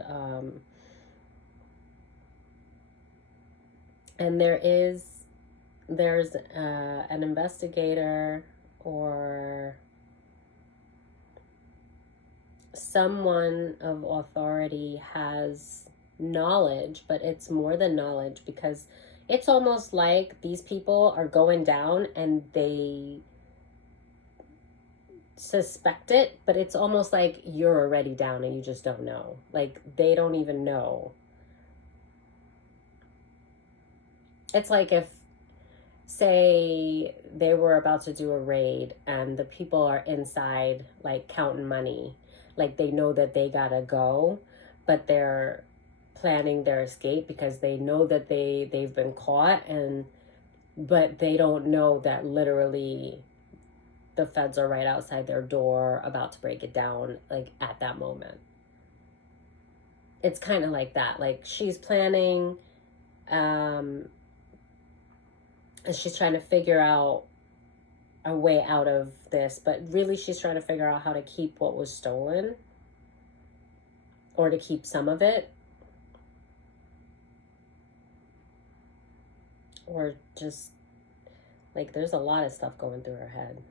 there's an investigator or someone of authority has knowledge, but it's more than knowledge, because it's almost like these people are going down and they suspect it, but it's almost like you're already down and you just don't know. Like, they don't even know. It's like if, say, they were about to do a raid and the people are inside like counting money, like they know that they gotta go, but they're planning their escape because they know that they've been caught, but they don't know that literally the feds are right outside their door about to break it down, like at that moment. It's kind of like that. Like, she's planning, and she's trying to figure out a way out of this, but really she's trying to figure out how to keep what was stolen, or to keep some of it, or just like, there's a lot of stuff going through her head.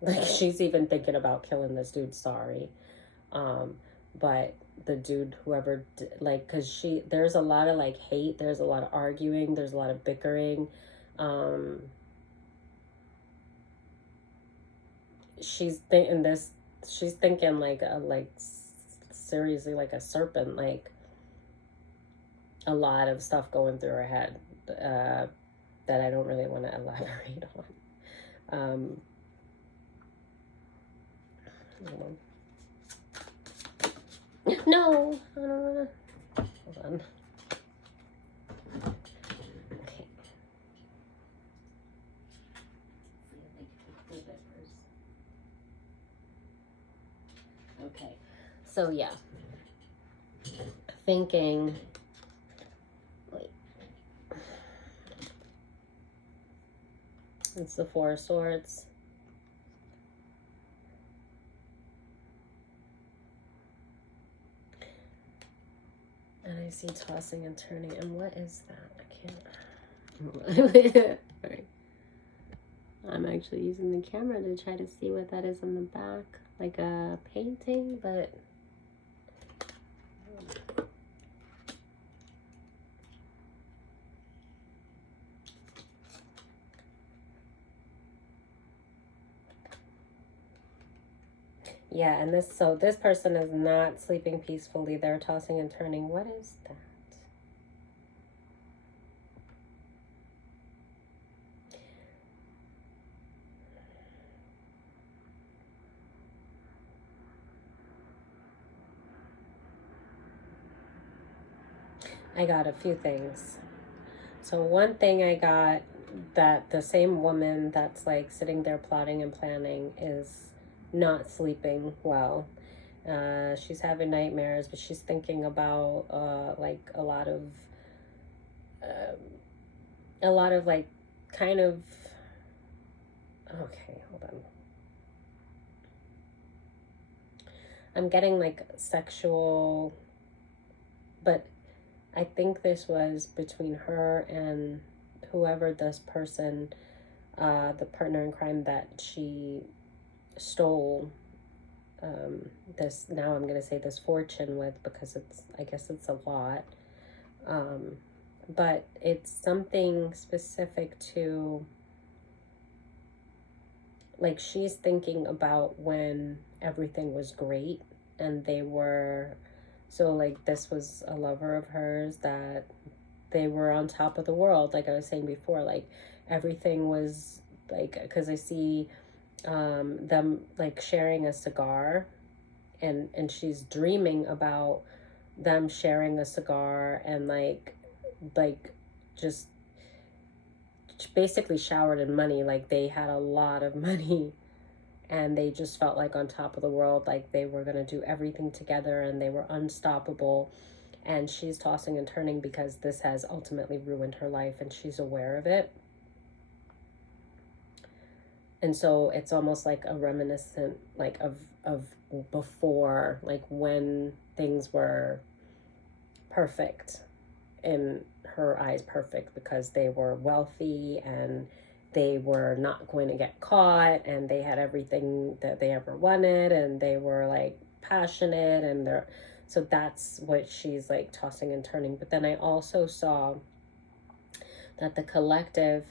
Like, she's even thinking about killing this dude, sorry. But the dude, whoever, like, because there's a lot of like hate, there's a lot of arguing, there's a lot of bickering. She's thinking like seriously, like a serpent, like a lot of stuff going through her head that I don't really want to elaborate on. No, I don't wanna. Hold on. Okay. Okay. So yeah. Thinking. Wait. It's the Four of Swords. And I see tossing and turning. And what is that? I can't. Right. I'm actually using the camera to try to see what that is on the back. Like a painting, but... Yeah, and this person is not sleeping peacefully. They're tossing and turning. What is that? I got a few things. So one thing I got, that the same woman that's like sitting there plotting and planning is not sleeping well. She's having nightmares, but she's thinking about like a lot of like kind of, okay, hold on. I'm getting like sexual, but I think this was between her and whoever this person, the partner in crime that she stole this, now I'm going to say this fortune with, because it's, I guess it's a lot. But it's something specific to, like, she's thinking about when everything was great and they were, so like this was a lover of hers that they were on top of the world, like I was saying before, like everything was like, because I see them like sharing a cigar, and she's dreaming about them sharing a cigar, and like just basically showered in money, like they had a lot of money and they just felt like on top of the world, like they were going to do everything together and they were unstoppable. And she's tossing and turning because this has ultimately ruined her life and she's aware of it. And so it's almost like a reminiscent, like of before, like when things were perfect, in her eyes perfect, because they were wealthy and they were not going to get caught and they had everything that they ever wanted and they were like passionate, and they're, so that's what she's like tossing and turning. But then I also saw that the collective,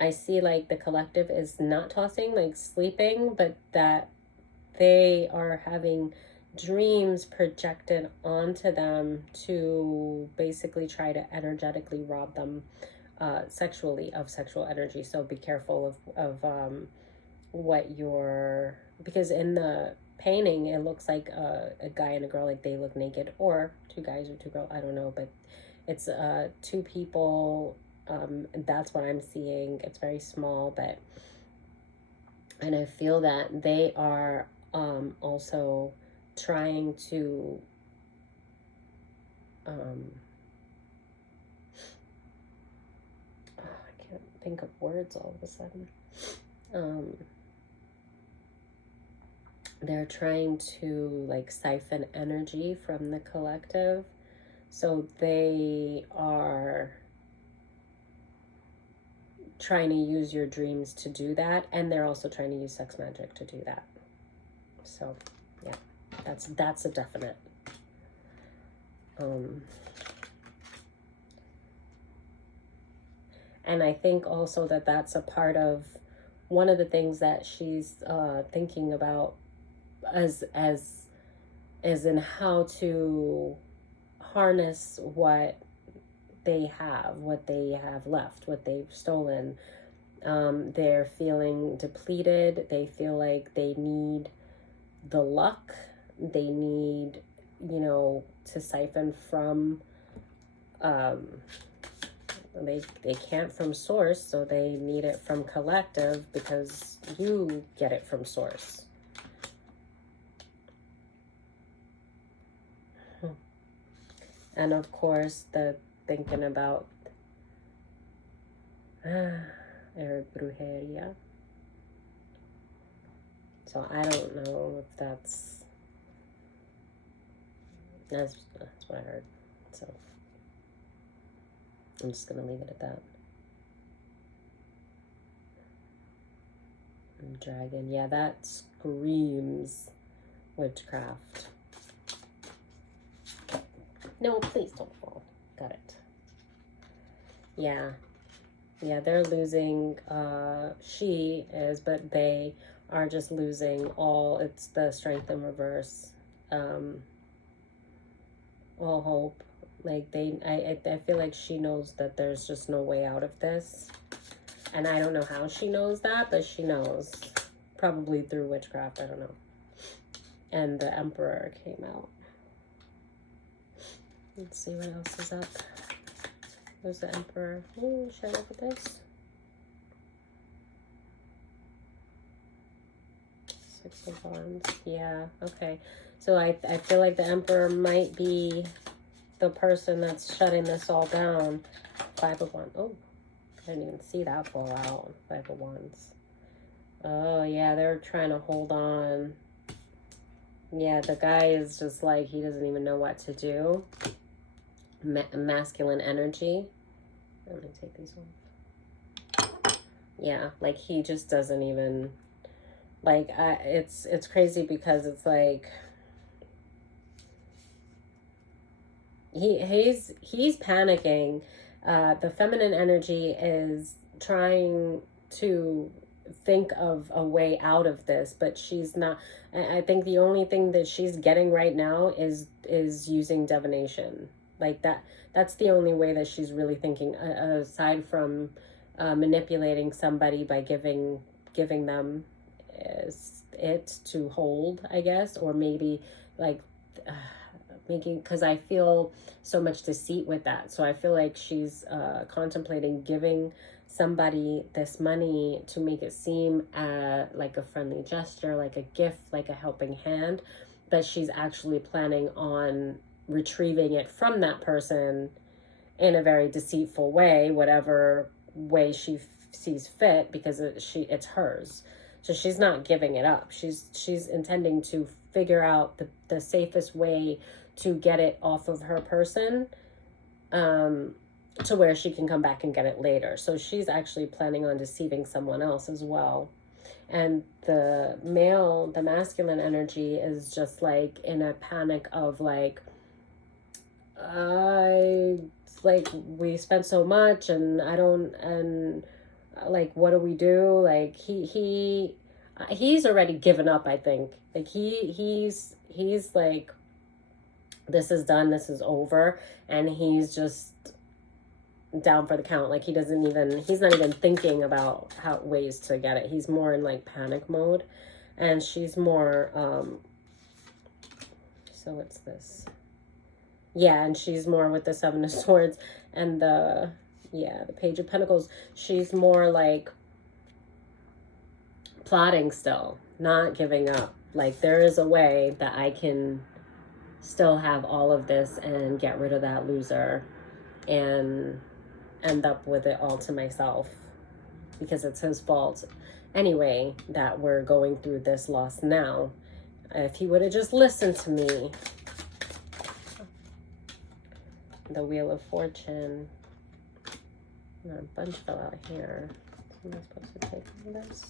I see like the collective is not tossing, like sleeping, but that they are having dreams projected onto them to basically try to energetically rob them sexually of sexual energy. So be careful of what you're, because in the painting it looks like a guy and a girl, like they look naked, or two guys or two girls, I don't know, but it's two people. That's what I'm seeing. It's very small, but, and I feel that they are also trying to I can't think of words all of a sudden. They're trying to like siphon energy from the collective. So they are trying to use your dreams to do that, and they're also trying to use sex magic to do that. So yeah, that's a definite. And I think also that that's a part of one of the things that she's thinking about as in how to harness what they have left, what they've stolen. They're feeling depleted. They feel like they need the luck. They need, to siphon from, they can't from source, so they need it from collective because you get it from source. And of course, the thinking about or brujeria. So I don't know if that's what I heard. So I'm just gonna leave it at that. And dragon, yeah, that screams witchcraft. No, please don't fall. Got it. Yeah. Yeah, they're losing, she is, but they are just losing all, it's the strength in reverse. All hope. Like I feel like she knows that there's just no way out of this. And I don't know how she knows that, but she knows. Probably through witchcraft, I don't know. And the Emperor came out. Let's see what else is up. There's the Emperor. Ooh, should I look at this? Six of Wands. Yeah, okay. So I feel like the Emperor might be the person that's shutting this all down. Five of Wands. Oh, I didn't even see that fall out. Five of Wands. Oh, yeah, they're trying to hold on. Yeah, the guy is just like, he doesn't even know what to do. Masculine energy. Let me take these off. Yeah, like he just doesn't even, like, it's crazy because it's like, he's panicking. The feminine energy is trying to think of a way out of this, but she's not. I think the only thing that she's getting right now is using divination. Like that's the only way that she's really thinking, aside from manipulating somebody by giving them it to hold, I guess, or maybe like making, because I feel so much deceit with that. So I feel like she's contemplating giving somebody this money to make it seem like a friendly gesture, like a gift, like a helping hand, but she's actually planning on retrieving it from that person in a very deceitful way, whatever way she sees fit, because it's hers. So she's not giving it up. She's intending to figure out the safest way to get it off of her person, to where she can come back and get it later. So she's actually planning on deceiving someone else as well. And the masculine energy is just like in a panic of like, we spent so much and I don't, and like, what do we do? Like he's already given up, I think. Like he's like, this is done, this is over, and he's just down for the count. Like he's not even thinking about ways to get it. He's more in like panic mode, and she's more so what's this? Yeah, and she's more with the Seven of Swords and the Page of Pentacles. She's more like plotting still, not giving up. Like there is a way that I can still have all of this and get rid of that loser and end up with it all to myself, because it's his fault anyway that we're going through this loss now. If he would have just listened to me. The Wheel of Fortune. A bunch fell out here. Am I supposed to take all this?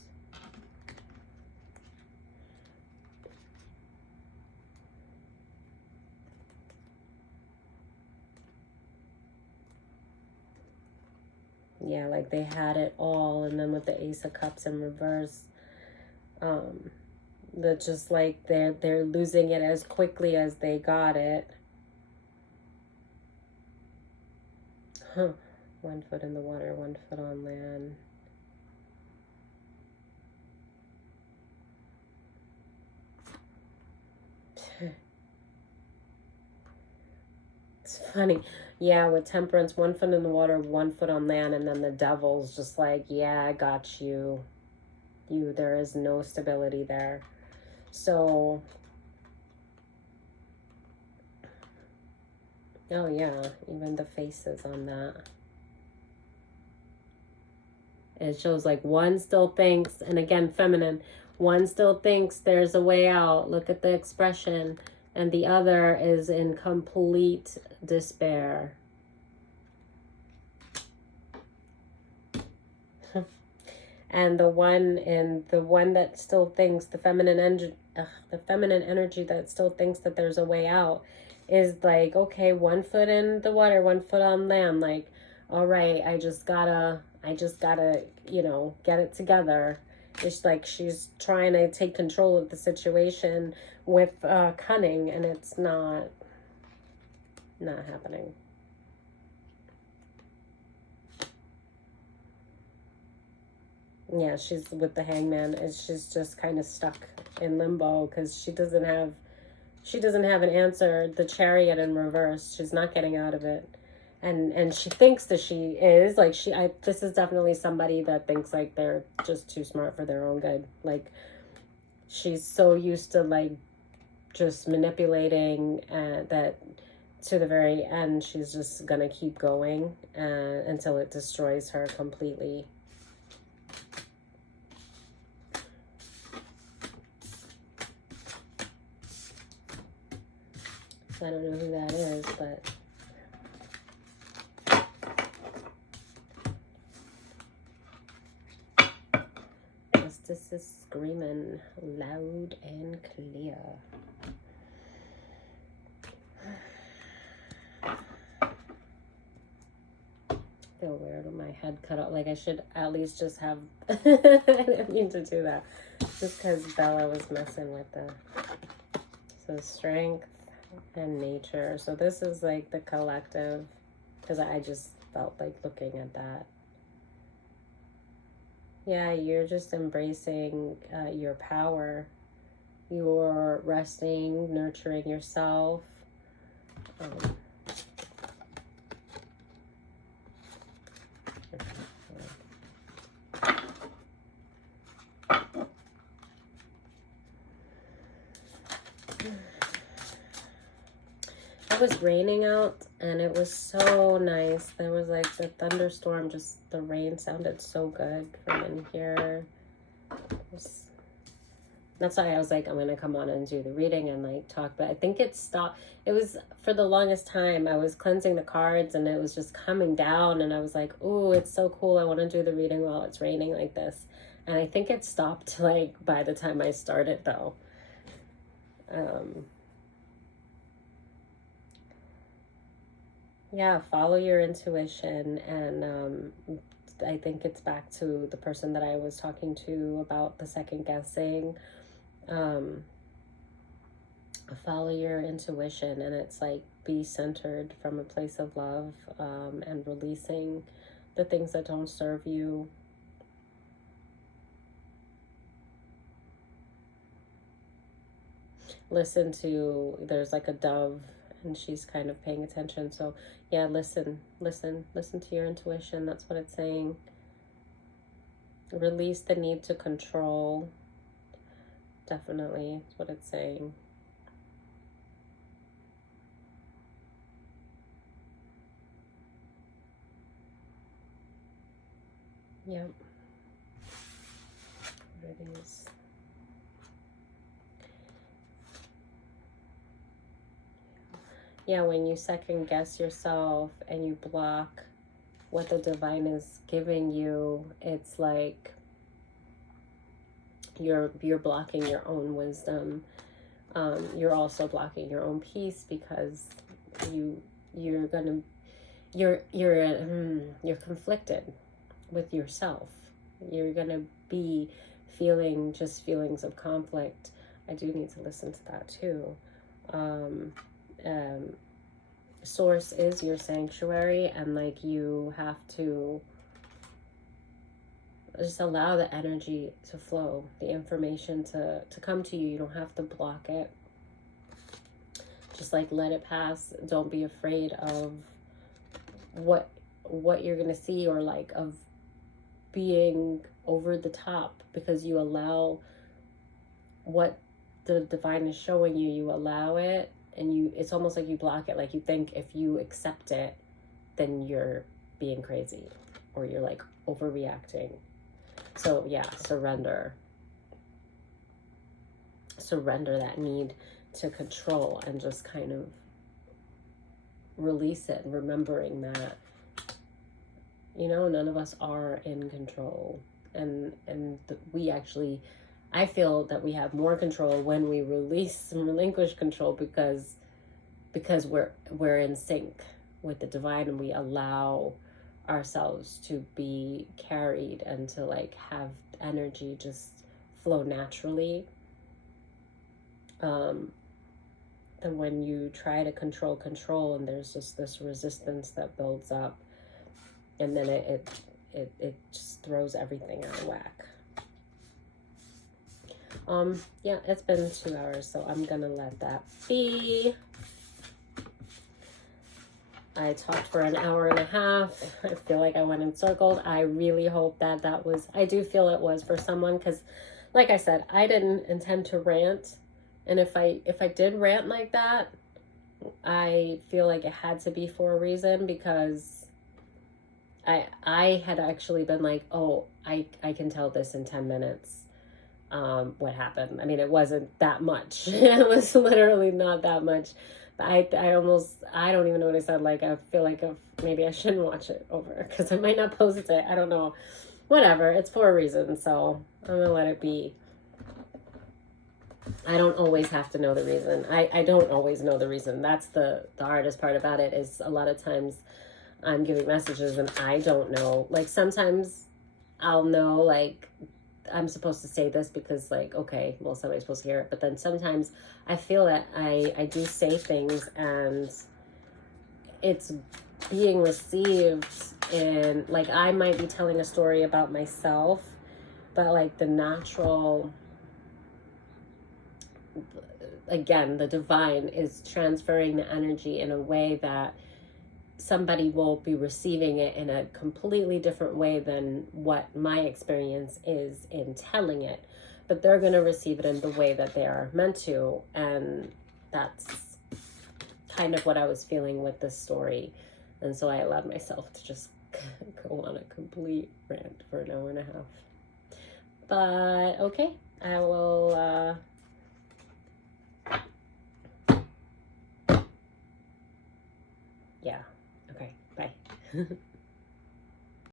Yeah, like they had it all, and then with the Ace of Cups in reverse, that just like they're losing it as quickly as they got it. Huh. 1 foot in the water, 1 foot on land. It's funny. Yeah, with Temperance, 1 foot in the water, 1 foot on land, and then the Devil's just like, yeah, I got you. There is no stability there. So, oh yeah, even the faces on that. It shows like one still thinks, and again, feminine, one still thinks there's a way out. Look at the expression. And the other is in complete despair. And the one that still thinks, the feminine energy that still thinks that there's a way out is like, okay, 1 foot in the water, 1 foot on land. Like, all right, I just gotta, you know, get it together. It's like she's trying to take control of the situation with cunning, and it's not happening. Yeah, she's with the Hangman. She's just kind of stuck in limbo because she doesn't have an answer. The Chariot in reverse. She's not getting out of it. And she thinks that she is like this is definitely somebody that thinks like they're just too smart for their own good. Like, she's so used to like just manipulating, that to the very end she's just gonna keep going until it destroys her completely. So I don't know who that is, but Justice is screaming loud and clear. I feel weird with my head cut off. Like, I should at least just have... I didn't mean to do that. Just because Bella was messing with the... So strength and nature. So this is like the collective, because I just felt like looking at that. Yeah, you're just embracing your power. You're resting, nurturing yourself. It was raining out and it was so nice. There was like the thunderstorm, just the rain sounded so good from in here. That's why I was like, I'm going to come on and do the reading and like talk. But I think it stopped. It was, for the longest time, I was cleansing the cards and it was just coming down. And I was like, oh, it's so cool. I want to do the reading while it's raining like this. And I think it stopped like by the time I started though. Yeah, follow your intuition. And I think it's back to the person that I was talking to about the second guessing. Follow your intuition, and it's like be centered from a place of love, and releasing the things that don't serve you. Listen to, there's like a dove and she's kind of paying attention. So yeah, listen to your intuition. That's what it's saying. Release the need to control. Definitely, that's what it's saying. Yep. What are these? Yeah, when you second guess yourself and you block what the divine is giving you, it's like you're blocking your own wisdom. You're also blocking your own peace because you're conflicted with yourself. You're gonna be feeling just feelings of conflict. I do need to listen to that too. Source is your sanctuary, and like you have to just allow the energy to flow, the information to come to you. You don't have to block it. Just like let it pass. Don't be afraid of what you're gonna see, or like of being over the top, because you allow what the divine is showing you. You allow it, and it's almost like you block it. Like you think if you accept it, then you're being crazy. or you're like overreacting. So yeah, surrender that need to control and just kind of release it, remembering that, you know, none of us are in control. And we actually, I feel that we have more control when we release and relinquish control, because we're in sync with the divine, and we allow ourselves to be carried and to like have energy just flow naturally. And when you try to control, and there's just this resistance that builds up, and then it just throws everything out of whack. Yeah, it's been 2 hours, so I'm gonna let that be. I talked for an hour and a half. I feel like I went in circles. I really hope that was, I do feel it was for someone, because like I said, I didn't intend to rant. And if I did rant like that, I feel like it had to be for a reason, because I had actually been like, oh, I can tell this in 10 minutes. What happened. I mean, it wasn't that much. It was literally not that much. But I don't even know what I said. Like, I feel like maybe I shouldn't watch it over, because I might not post it. I don't know. Whatever. It's for a reason. So I'm going to let it be. I don't always have to know the reason. I don't always know the reason. That's the hardest part about it, is a lot of times I'm giving messages and I don't know. Like, sometimes I'll know, like, I'm supposed to say this because, like, okay, well, somebody's supposed to hear it. But then sometimes I feel that I do say things and it's being received in, like, I might be telling a story about myself, but like the natural, again, the divine is transferring the energy in a way that somebody will be receiving it in a completely different way than what my experience is in telling it. But they're going to receive it in the way that they are meant to. And that's kind of what I was feeling with this story. And so I allowed myself to just go on a complete rant for an hour and a half. But okay, I will... yeah. Okay, bye.